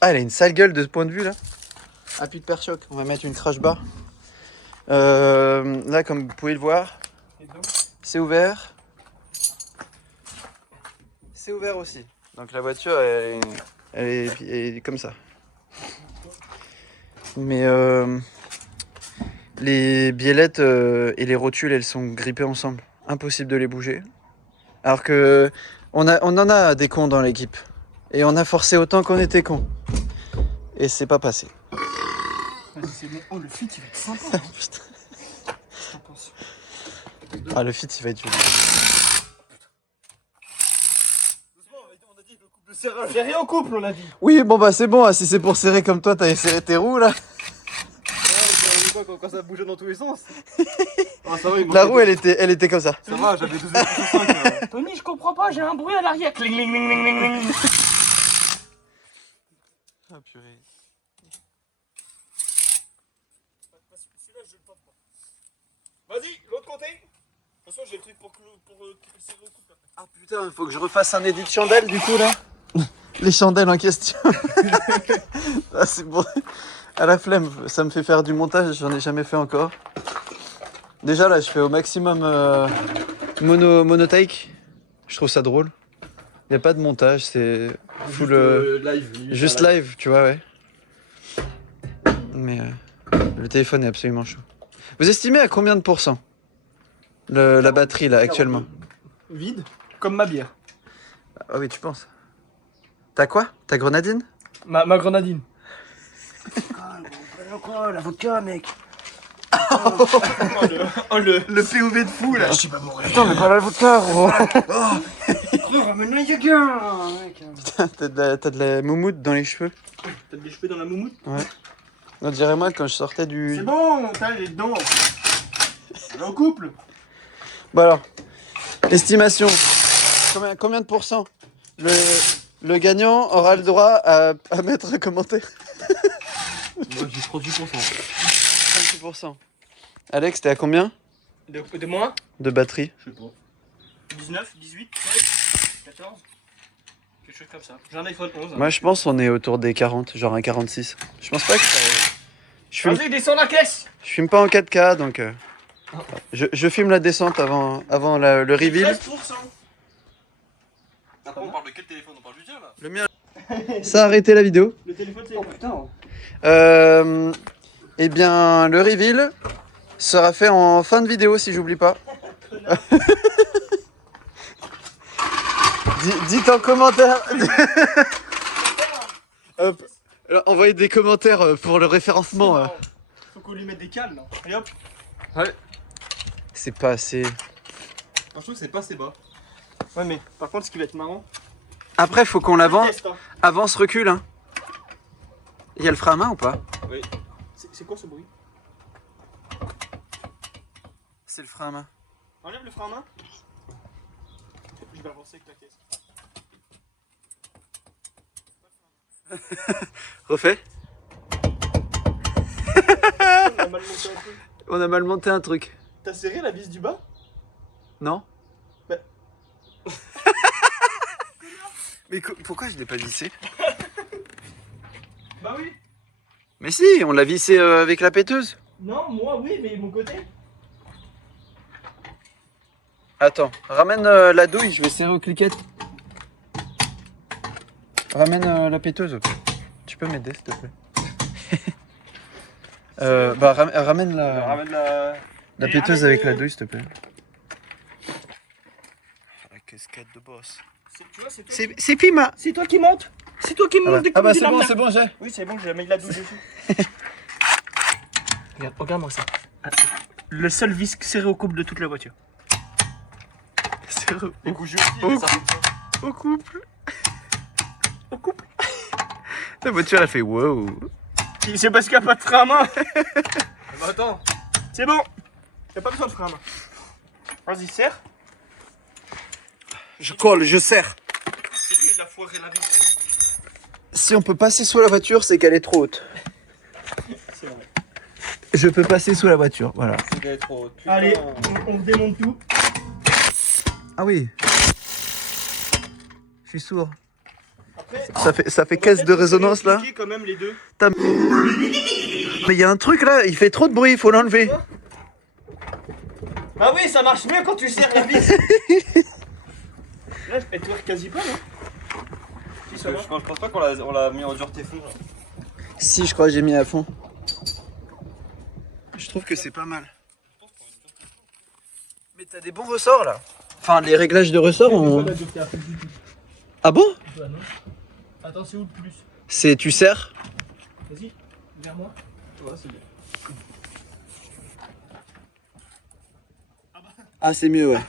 Ah, elle a une sale gueule de ce point de vue là. Ah, plus de pare-choc. On va mettre une crash bar. Là, comme vous pouvez le voir, c'est ouvert. C'est ouvert aussi. Donc la voiture, elle est comme ça. Mais les biellettes et les rotules, elles sont grippées ensemble. Impossible de les bouger. Alors que on en a des cons dans l'équipe. Et on a forcé autant qu'on était cons. Et c'est pas passé. Vas-y, c'est bon. Oh, le fit, il va être sympa. Putain. J'en pense. Ah, le fit, il va être joli. On a dit le couple de serrage. J'ai rien au couple, on a dit. Oui, bon bah c'est bon. Si c'est pour serrer comme toi, t'avais serré tes roues là. Quand ça bougeait dans tous les sens. Ah, ça va, il La roue, elle était comme ça. Ça va, j'avais 12,5. Tony, je comprends pas, j'ai un bruit à l'arrière. Cling, cling, cling, cling, cling, cling. Ah purée. Celui-là, je le tente pas. Vas-y, l'autre côté. De toute façon, j'ai le truc pour serrer au couple. Ah putain, faut que je refasse un édit de chandelle du coup là. Les chandelles en question. Ah, c'est bon. À la flemme, ça me fait faire du montage, j'en ai jamais fait encore. Déjà là, je fais au maximum mono-take. Je trouve ça drôle. Y a pas de montage, c'est full Live. juste live, tu vois, ouais. Mais le téléphone est absolument chaud. Vous estimez à combien de pourcents la batterie là actuellement? Vide, comme ma bière. Ah oui, tu penses. T'as quoi? T'as grenadine? Ma grenadine. Quoi, la vodka, mec. Le POV de fou là. Je suis pas mourir. Putain, mais pas la vodka, gros. Ramène la Jaguar, mec. Putain, t'as de la moumoute dans les cheveux. T'as des cheveux dans la moumoute? On dirait moi quand je sortais du... C'est bon, t'as les dents. On est en couple. Bon alors, estimation. Combien de pourcents le gagnant aura le droit à mettre un commentaire. Moi j'ai 38%. 36%. Alex, t'es à combien De moi? de batterie? Je sais pas. 19, 18, 16, 14. Quelque chose comme ça. J'ai un iPhone 11. Moi je pense qu'on est autour des 40, genre un 46. Je pense pas que ça... Je fume, Vas-y, descends la caisse. je fume pas en 4K donc... Je filme la descente avant le reveal. 13%. Après, on parle de quel téléphone? On parle du tien là? Le mien. Ça a arrêté la vidéo. Le téléphone, c'est... Oh putain. Eh bien, le reveal sera fait en fin de vidéo si j'oublie pas. Dites en commentaire. Hop. Alors, envoyez des commentaires pour le référencement. Faut qu'on lui mette des cales là. Et hop. C'est pas assez. Moi, je trouve que c'est pas assez bas. Ouais, mais par contre, ce qui va être marrant. Après, faut qu'on l'avance. Test, hein. Avance, recule. Hein. Il y a le frein à main ou pas? Oui. C'est quoi ce bruit? C'est le frein à main. Enlève le frein à main. Je vais avancer avec la caisse. Refais. On a mal monté un peu. On a mal monté un truc. T'as serré la vis du bas? Non? Bah. Mais pourquoi je l'ai pas vissé? Bah oui. Mais si, on l'a vissé avec la péteuse. Non, moi oui, mais mon côté. Attends, ramène la douille, je vais serrer aux cliquettes. Ramène la péteuse. Tu peux m'aider, s'il te plaît. Ramène Ramène la péteuse avec la douille, s'il te plaît. La casquette de boss. Tu vois, c'est toi, C'est Pima. c'est toi qui monte. C'est toi qui monte des coups de la merde. c'est bon, j'ai. Oui, c'est bon, j'ai mis de la douche dessus. Regarde-moi ça. Le seul vis serré au couple de toute la voiture. Serré Les bougies aussi, ça. au couple. Au couple. La voiture, elle fait wow. C'est parce qu'il n'y a pas de frein à main. Bah attends. C'est bon. Y'a pas besoin de frein à main. Vas-y, serre. Je colle, je serre. C'est lui, il a foiré la vis. Si on peut passer sous la voiture, c'est qu'elle est trop haute. C'est vrai. Je peux passer sous la voiture, voilà. C'est qu'elle est trop haute. Putain. Allez, on démonte tout. Ah oui. Je suis sourd. Après, Ça fait caisse de résonance là. quand même les deux. Mais il y a un truc là, il fait trop de bruit, il faut l'enlever. Ah oui, ça marche mieux quand tu serres la vis. Là, elle tourne quasi pas, non? Si, ça va. Je pense pas qu'on l'a mis en dureté fond. Là. Si, je crois que j'ai mis à fond. Je trouve que c'est pas mal. Mais t'as des bons ressorts là. Enfin, les réglages de ressorts, on... Ah bon? Attends, c'est où le plus? C'est tu serres. Vas-y, vers moi. Ouais, c'est bien. Ah, c'est mieux, ouais.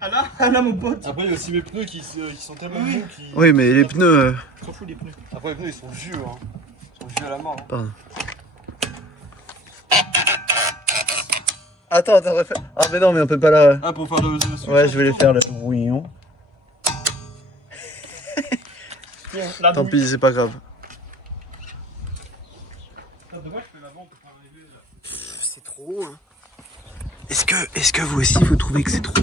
Ah là, mon pote. Après, il y a aussi mes pneus qui sont tellement mous qui. Oui, mais les pneus. On s'en fout des pneus. Après, les pneus ils sont vieux. Hein. Ils sont vieux à la mort. Hein. Pardon. Attends, refais. Ah, mais non, mais on peut pas la. Ah, pour faire le. Ouais, je vais les faire le. Oui, non. La Tant douille. pis, c'est pas grave. Dommage que la vente peut pas arriver là. C'est trop, hein. Est-ce que vous aussi vous trouvez que c'est trop?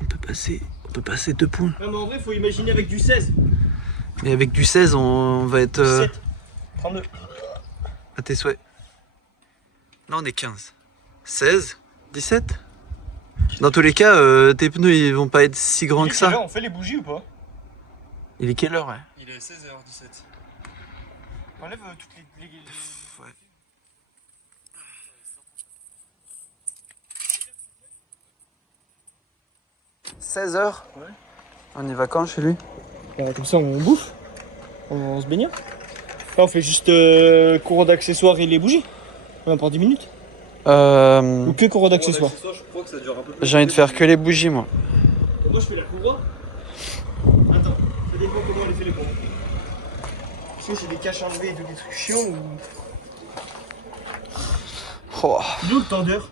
On peut passer 2 points. Non, mais en vrai, faut imaginer avec du 16. Mais avec du 16, on va être 17. 32. à tes souhaits. Là, on est 15. 16, 17. Dans tous les cas, tes pneus ils vont pas être si grands que ça. On fait les bougies ou pas? Il est quelle heure, ouais? Il est 16h17. On enlève toutes les... Ouais. « 16h. Ouais. On y va quand chez lui? Comme ça, on bouffe. On se baigne. Là, on fait juste courant d'accessoires et les bougies. On prend 10 minutes. Ou que courant d'accessoires. Je crois que ça dure un peu plus. J'ai envie de faire que les bougies, moi. Moi, je fais la courroie. Attends, ça dépend comment elle fait les courroies. Parce que j'ai des caches enlevées et des trucs chiants ou... Oh. D'où le tendeur?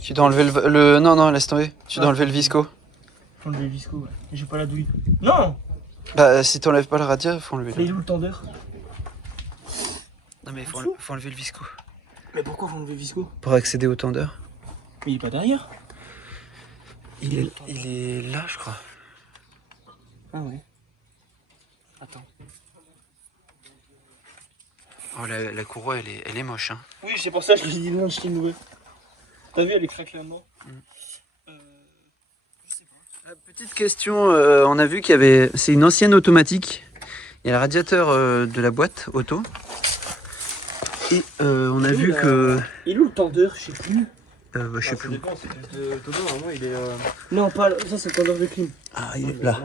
Tu dois enlever le... Non, laisse tomber. Tu dois enlever le visco. Faut enlever le visco, ouais. Et j'ai pas la douille. Non! Bah, si t'enlèves pas le radiateur, faut enlever Mais le... d'où le tendeur? Non, mais faut enlever le visco. Mais pourquoi faut enlever le visco? Pour accéder au tendeur. Mais il est pas derrière. Il est là, je crois. Ah ouais. Attends. Oh, la courroie, elle est moche, hein. Oui, c'est pour ça que je lui ai dit non, je t'ai nouvelle. T'as vu, elle est craquelée maintenant. Petite question, on a vu qu'il y avait... C'est une ancienne automatique. Il y a le radiateur de la boîte auto. Et on a vu que... Il est où le tendeur? Je sais plus. je sais Ça plus. dépend, c'est Thomas, normalement il est. Non, pas ça, c'est le tendeur de clim. Ah, il est là.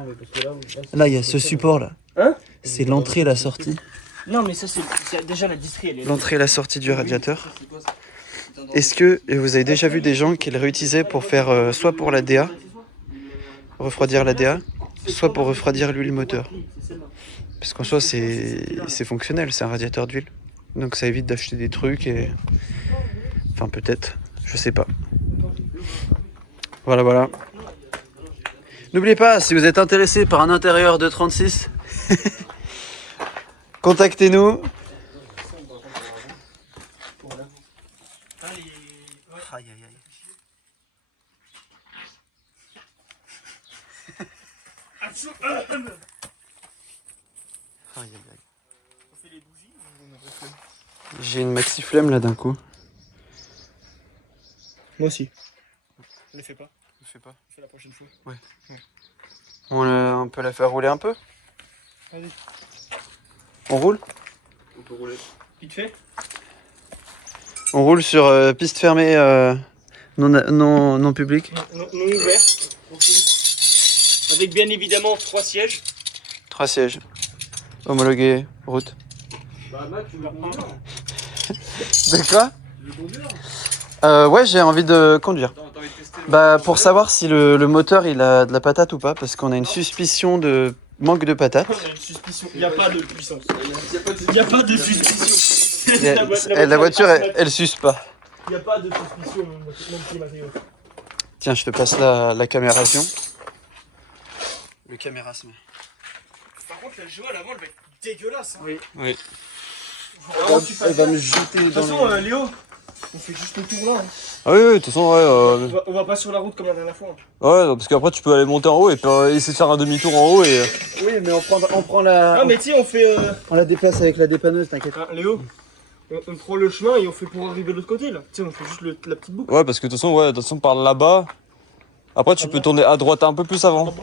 Là, il y a ce support là. Hein? C'est l'entrée et la sortie. Non, mais ça, c'est déjà la distrie, elle est là. L'entrée et la sortie du radiateur. Est-ce que vous avez déjà vu des gens qui le réutilisaient pour faire soit pour la DA, refroidir la DA, soit pour refroidir l'huile moteur? Parce qu'en soi, c'est fonctionnel, c'est un radiateur d'huile. Donc ça évite d'acheter des trucs et... Enfin, peut-être, je sais pas. Voilà. N'oubliez pas, si vous êtes intéressé par un intérieur de 36, contactez-nous. Aïe. J'ai une maxi flemme là d'un coup. Moi aussi. Ne le fais pas. Je fais pas. Fais la prochaine fois. On peut la faire rouler un peu. Vas-y. On roule? On peut rouler. Vite fait. On roule sur piste fermée non publique. Non ouvert. Avec bien évidemment 3 sièges. 3 sièges. Homologué, route. Bah, Matt, tu veux conduire? De quoi? Tu veux conduire? Ouais, j'ai envie de conduire. Attends, t'as envie de tester Bah, pour savoir si le moteur il a de la patate ou pas, parce qu'on a une suspicion de manque de patate. On a une suspicion. Il n'y a pas de puissance. Il n'y a pas de suspicion. La voiture, elle suce pas. Il n'y a pas de suspicion, même si Mathéo. Tiens, je te passe la camération. Le camérasme. Par contre, la joie à l'avant, elle va être dégueulasse. Hein. Oui. Elle va me jeter de toute façon, Léo, on fait juste le tour là. Hein. Ah oui, de toute façon, ouais. On va pas sur la route comme la dernière fois. Ouais, non, parce qu'après, tu peux aller monter en haut et puis essayer de faire un demi-tour en haut et. Oui, mais on prend la. Ah, mais tu sais, on fait. On la déplace avec la dépanneuse, t'inquiète. Ah, Léo, on prend le chemin et on fait pour arriver de l'autre côté là. Tu sais, on fait juste la petite boucle. Ouais, parce que de toute façon, par là-bas. Après, tu peux tourner à droite un peu plus avant.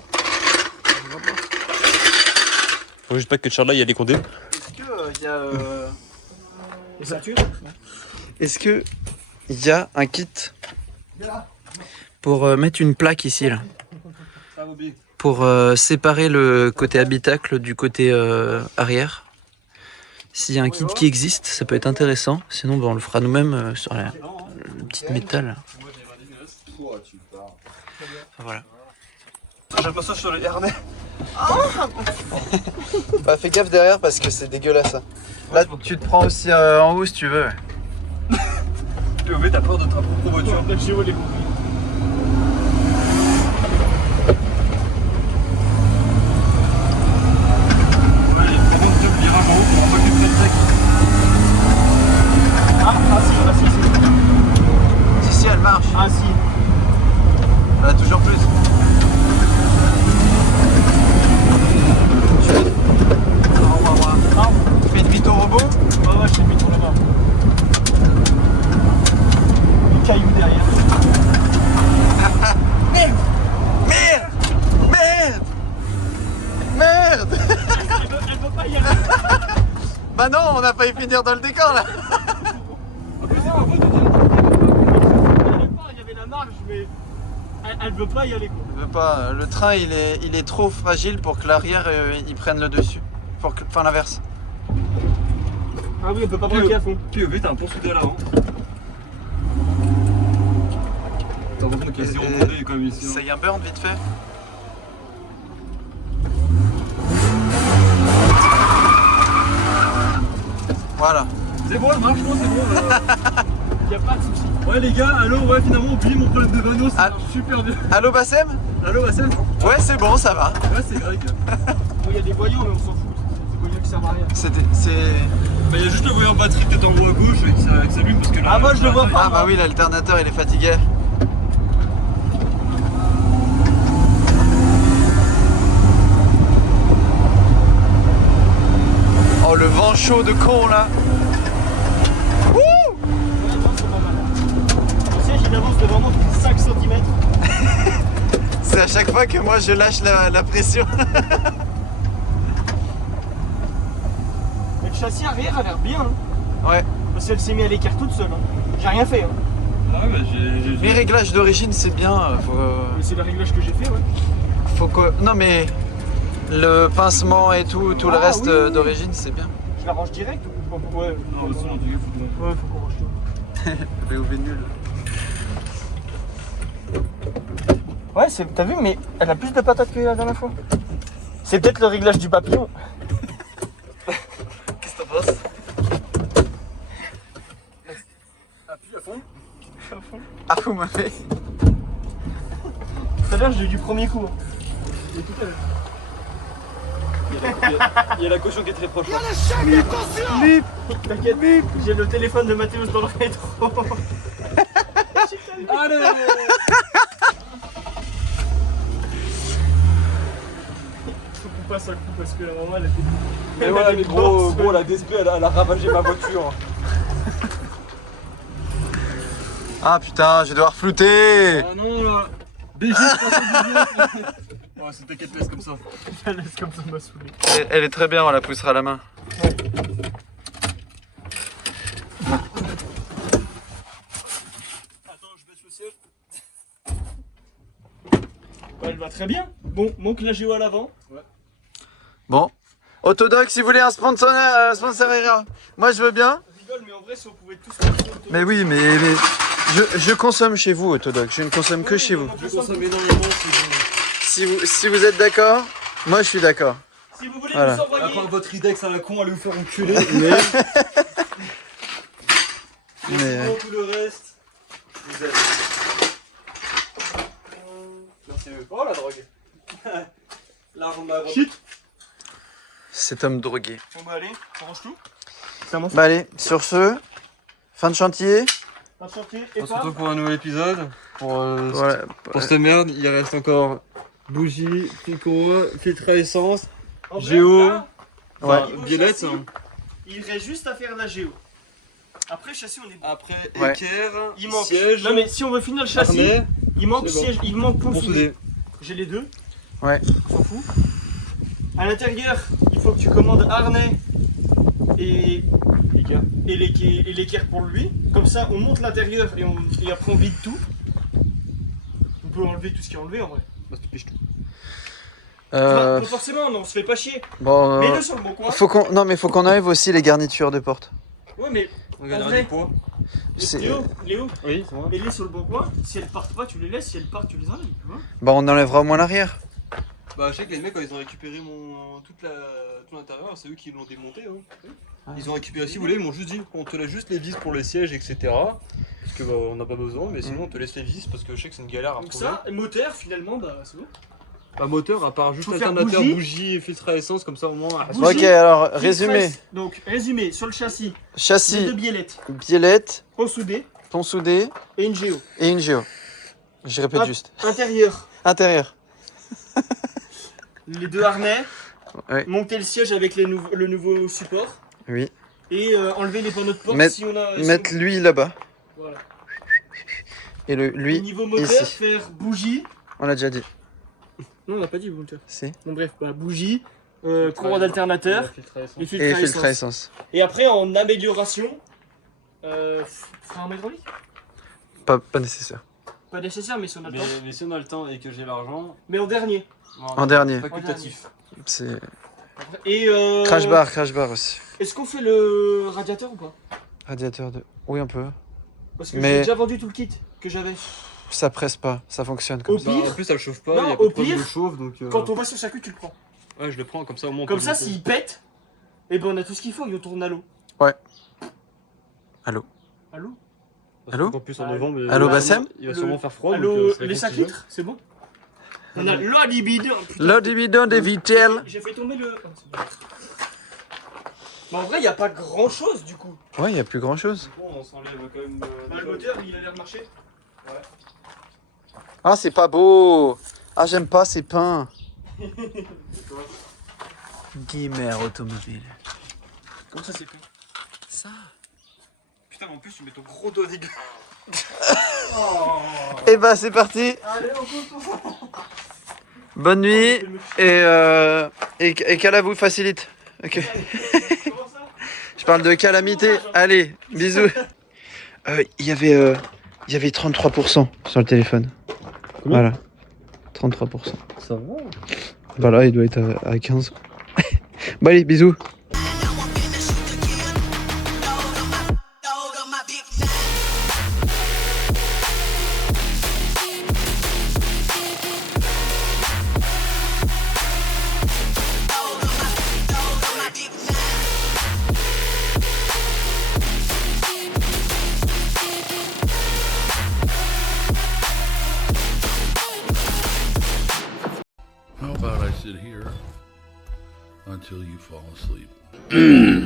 Faut juste pas que Charles y a les condés. Est-ce que y a. Les ceintures. Est-ce que y a un kit pour mettre une plaque ici là? Pour séparer le côté habitacle du côté arrière? S'il y a un kit qui existe, ça peut être intéressant. Sinon, on le fera nous-mêmes sur le petit métal. Enfin, voilà. J'ai un passage sur les harnais. Bah fais gaffe derrière parce que c'est dégueulasse. Là tu te prends aussi en haut si tu veux. POV, t'as peur de ta propre voiture. Peut-être chez vous les compris. Allez, prends donc deux virages en haut pour en occuper le deck. Si elle marche. Ah si. Voilà, toujours plus. Tu fais demi-tour au robot. Ouais, je fais demi-tour là-bas. Le caillou derrière. Merde. Elle veut pas y aller. Bah non, on a failli finir dans le décor là. En plus, c'est pas faux de dire. Il y avait la marge, mais elle veut pas y aller quoi. Je veux pas. Le train il est trop fragile pour que l'arrière il prenne le dessus. Enfin l'inverse. Ah oui, on peut pas braquer à fond. POV, t'as un pont soudé à l'avant. T'as l'impression qu'il y a 0 condé comme ici. Ça y est un burn vite fait. Voilà. C'est bon, elle marche, non, c'est bon. Y a pas de soucis. Ouais, les gars, allô, ouais, finalement, oublie mon problème de vanneau, ça Ah. marche super bien. Allô Bassem? Allô, Bassem? Ouais c'est bon, ça va. Ouais, c'est Greg. Bon, y a des voyants, mais on s'en fout. C'est des voyants qui servent à rien. C'est... Bah, il y a juste le voyant batterie peut-être en haut à gauche qui s'allume parce que là. Ah, moi, je le vois pas. Ah bah oui, l'alternateur il est fatigué. Oh le vent chaud de con là. Ouais, non, c'est pas mal. Le siège, il avance de vraiment 5 cm. C'est à chaque fois que moi je lâche la pression. Mais le châssis arrière a l'air bien. Hein. Ouais. Parce qu'elle s'est mise à l'écart toute seule. Hein. J'ai rien fait. Hein. Ah, bah, j'ai. Les réglages d'origine c'est bien. Mais c'est le réglage que j'ai fait, ouais. Faut que... Non mais le pincement et tout le Ah, reste oui. d'origine c'est bien. Je la range direct ou pas? Ouais. Non, mais sinon, tu faut Ouais, faut qu'on range tout. VOV nul. Ouais, t'as vu, mais elle a plus de patates que la dernière fois. C'est peut-être le réglage du papillon. Qu'est-ce que t'en penses? Appuie à fond. Ah vous m'avez... Tout à l'heure, j'ai eu du premier coup. Hein. Et tout à l'heure. Il y a la caution qui est très proche. Là. T'inquiète, j'ai le téléphone de Mathéus dans le rétro. Allez! Faut qu'on passe un coup parce que la maman elle était. Mais voilà, mais gros, la DSP elle a ravagé ma voiture. Ah putain, je vais devoir flouter. Ah non là. BG 319. Ouais, c'est t'inquiète, laisse comme ça. Laisse comme ça, m'a saoulé. Elle est très bien, on la poussera à la main. Attends, je baisse le siège. Elle va très bien. Bon, manque la géo à l'avant. Bon. Autodoc, si vous voulez un sponsor, moi je veux bien. Je rigole, mais en vrai, si on pouvait tous. Mais oui, mais je consomme chez vous, Autodoc. Je ne consomme que chez vous. Je consomme énormément Si vous êtes d'accord, moi je suis d'accord. Si vous voulez Voilà. nous envoyer. À part votre Ridex à la con, allez vous faire enculer. Mais sinon, tout le reste, vous êtes. Merci. Oh la drogue. L'arme à Shit. Cet homme drogué. On va aller, on range tout. C'est à moi. Bah allez, sur ce, fin de chantier. Un chantier et On se pas. retrouve pour un nouvel épisode. Voilà. Pour cette merde, il reste encore bougie, pico, filtre à essence, En vrai, géo, là, Ouais. niveau biellette. châssis, il reste juste à faire la géo. Après, châssis, on est bon. Après, Ouais. équerre, Il manque. siège, Non, mais si on veut finir le châssis, harnais, il manque c'est bon. siège, il manque pont pour soudé. souder. J'ai les deux. Ouais. On s'en fout. À l'intérieur, il faut que tu commandes harnais et l'équerre pour lui. Comme ça, on monte l'intérieur et après on vide tout. On peut enlever tout ce qui est enlevé en vrai. Bah, tu piches tout. Pas forcément, non, on se fait pas chier. Bon, Mets-le sur le bon coin. faut qu'on enlève aussi les garnitures de porte. Ouais, mais On En gagnera vrai. du poids. C'est- Léo, Oui, c'est moi. mets-les sur le bon coin. Si elles partent pas, tu les laisses. Si elles partent, tu les enlèves. Tu vois. Bah on enlèvera au moins l'arrière. Bah, je sais que les mecs, quand ils ont récupéré tout l'intérieur, c'est eux qui l'ont démonté. Hein. Ils ont récupéré, si vous voulez, ils m'ont juste dit on te laisse juste les vis pour les sièges, etc. Parce que bah, on n'a pas besoin, mais sinon on te laisse les vis parce que je sais que c'est une galère à Donc retrouver. ça, et moteur, finalement, bah c'est bon. Pas moteur, à part juste Faut faire alternateur, bougie. bougie et filtre à essence, comme ça au moins. Bougie. Ok, alors Filtre résumé. S. Donc, résumé, sur le châssis, les Châssis, deux biellettes, biellette, pont soudé pont soudé et une géo. et une géo. Je répète Hop. juste. Intérieur, Intérieur. les deux harnais, Ouais. monter le siège avec le nouveau support Oui. et enlever les panneaux de porte Mettre- si on a. Mettre lui là-bas. Voilà. Et Au lui, niveau moteur, ici. faire bougie. On l'a déjà dit. Non, on n'a pas dit moteur. Si. Bon, bref, bah, bougie, courroie d'alternateur Filtre à essence. et filtre Et à filtre à essence. essence. Et après, en amélioration, frein hydraulique. Pas nécessaire. Pas nécessaire, mais si on a le temps. Mais si on a le temps et que j'ai l'argent, Mais en dernier. En dernier. facultatif. C'est Et crash bar aussi. Est-ce qu'on fait le radiateur ou pas? Radiateur de. Oui, un peu. Parce que Mais- j'ai déjà vendu tout le kit que j'avais. Ça presse pas, ça fonctionne comme Au ça. pire, En plus, ça le chauffe pas, Non, il y a au pas de problème pire, de chauffe donc. quand on va sur circuit, tu le prends. Ouais, je le prends comme ça au moins. on Comme peut ça, monter. s'il pète, et ben on a tout ce qu'il faut et on tourne à l'eau. Allô. Allô? Allô En plus, en novembre, Allô, il va Bassem sûrement- Il va sûrement faire froid. Allô, donc, c'est les bon, 5 si tu veux. litres, c'est bon? On a l'eau libido. Le dividende des vitelles. J'ai fait tomber le. Oh, c'est bon. Mais en vrai, il n'y a pas grand chose du coup. Ouais, y a plus grand chose. Bon, on s'enlève quand même. Le moteur, il a l'air de marcher. Ah, c'est pas beau. Ah, j'aime pas ces peints. Guimard automobile. Comment ça, c'est plus? Ça. Putain, mais en plus, tu mets ton gros doigt dégueu. Et bah, c'est parti. Allez, on coupe. Bonne nuit. Et qu'Allah vous facilite. Ok. Comment ça? Je parle de calamité. Allez, bisous. Il y avait 33% sur le téléphone. Voilà. 33%. Ça va. Voilà, il doit être à 15. Bon allez, bisous. How about I sit here until you fall asleep?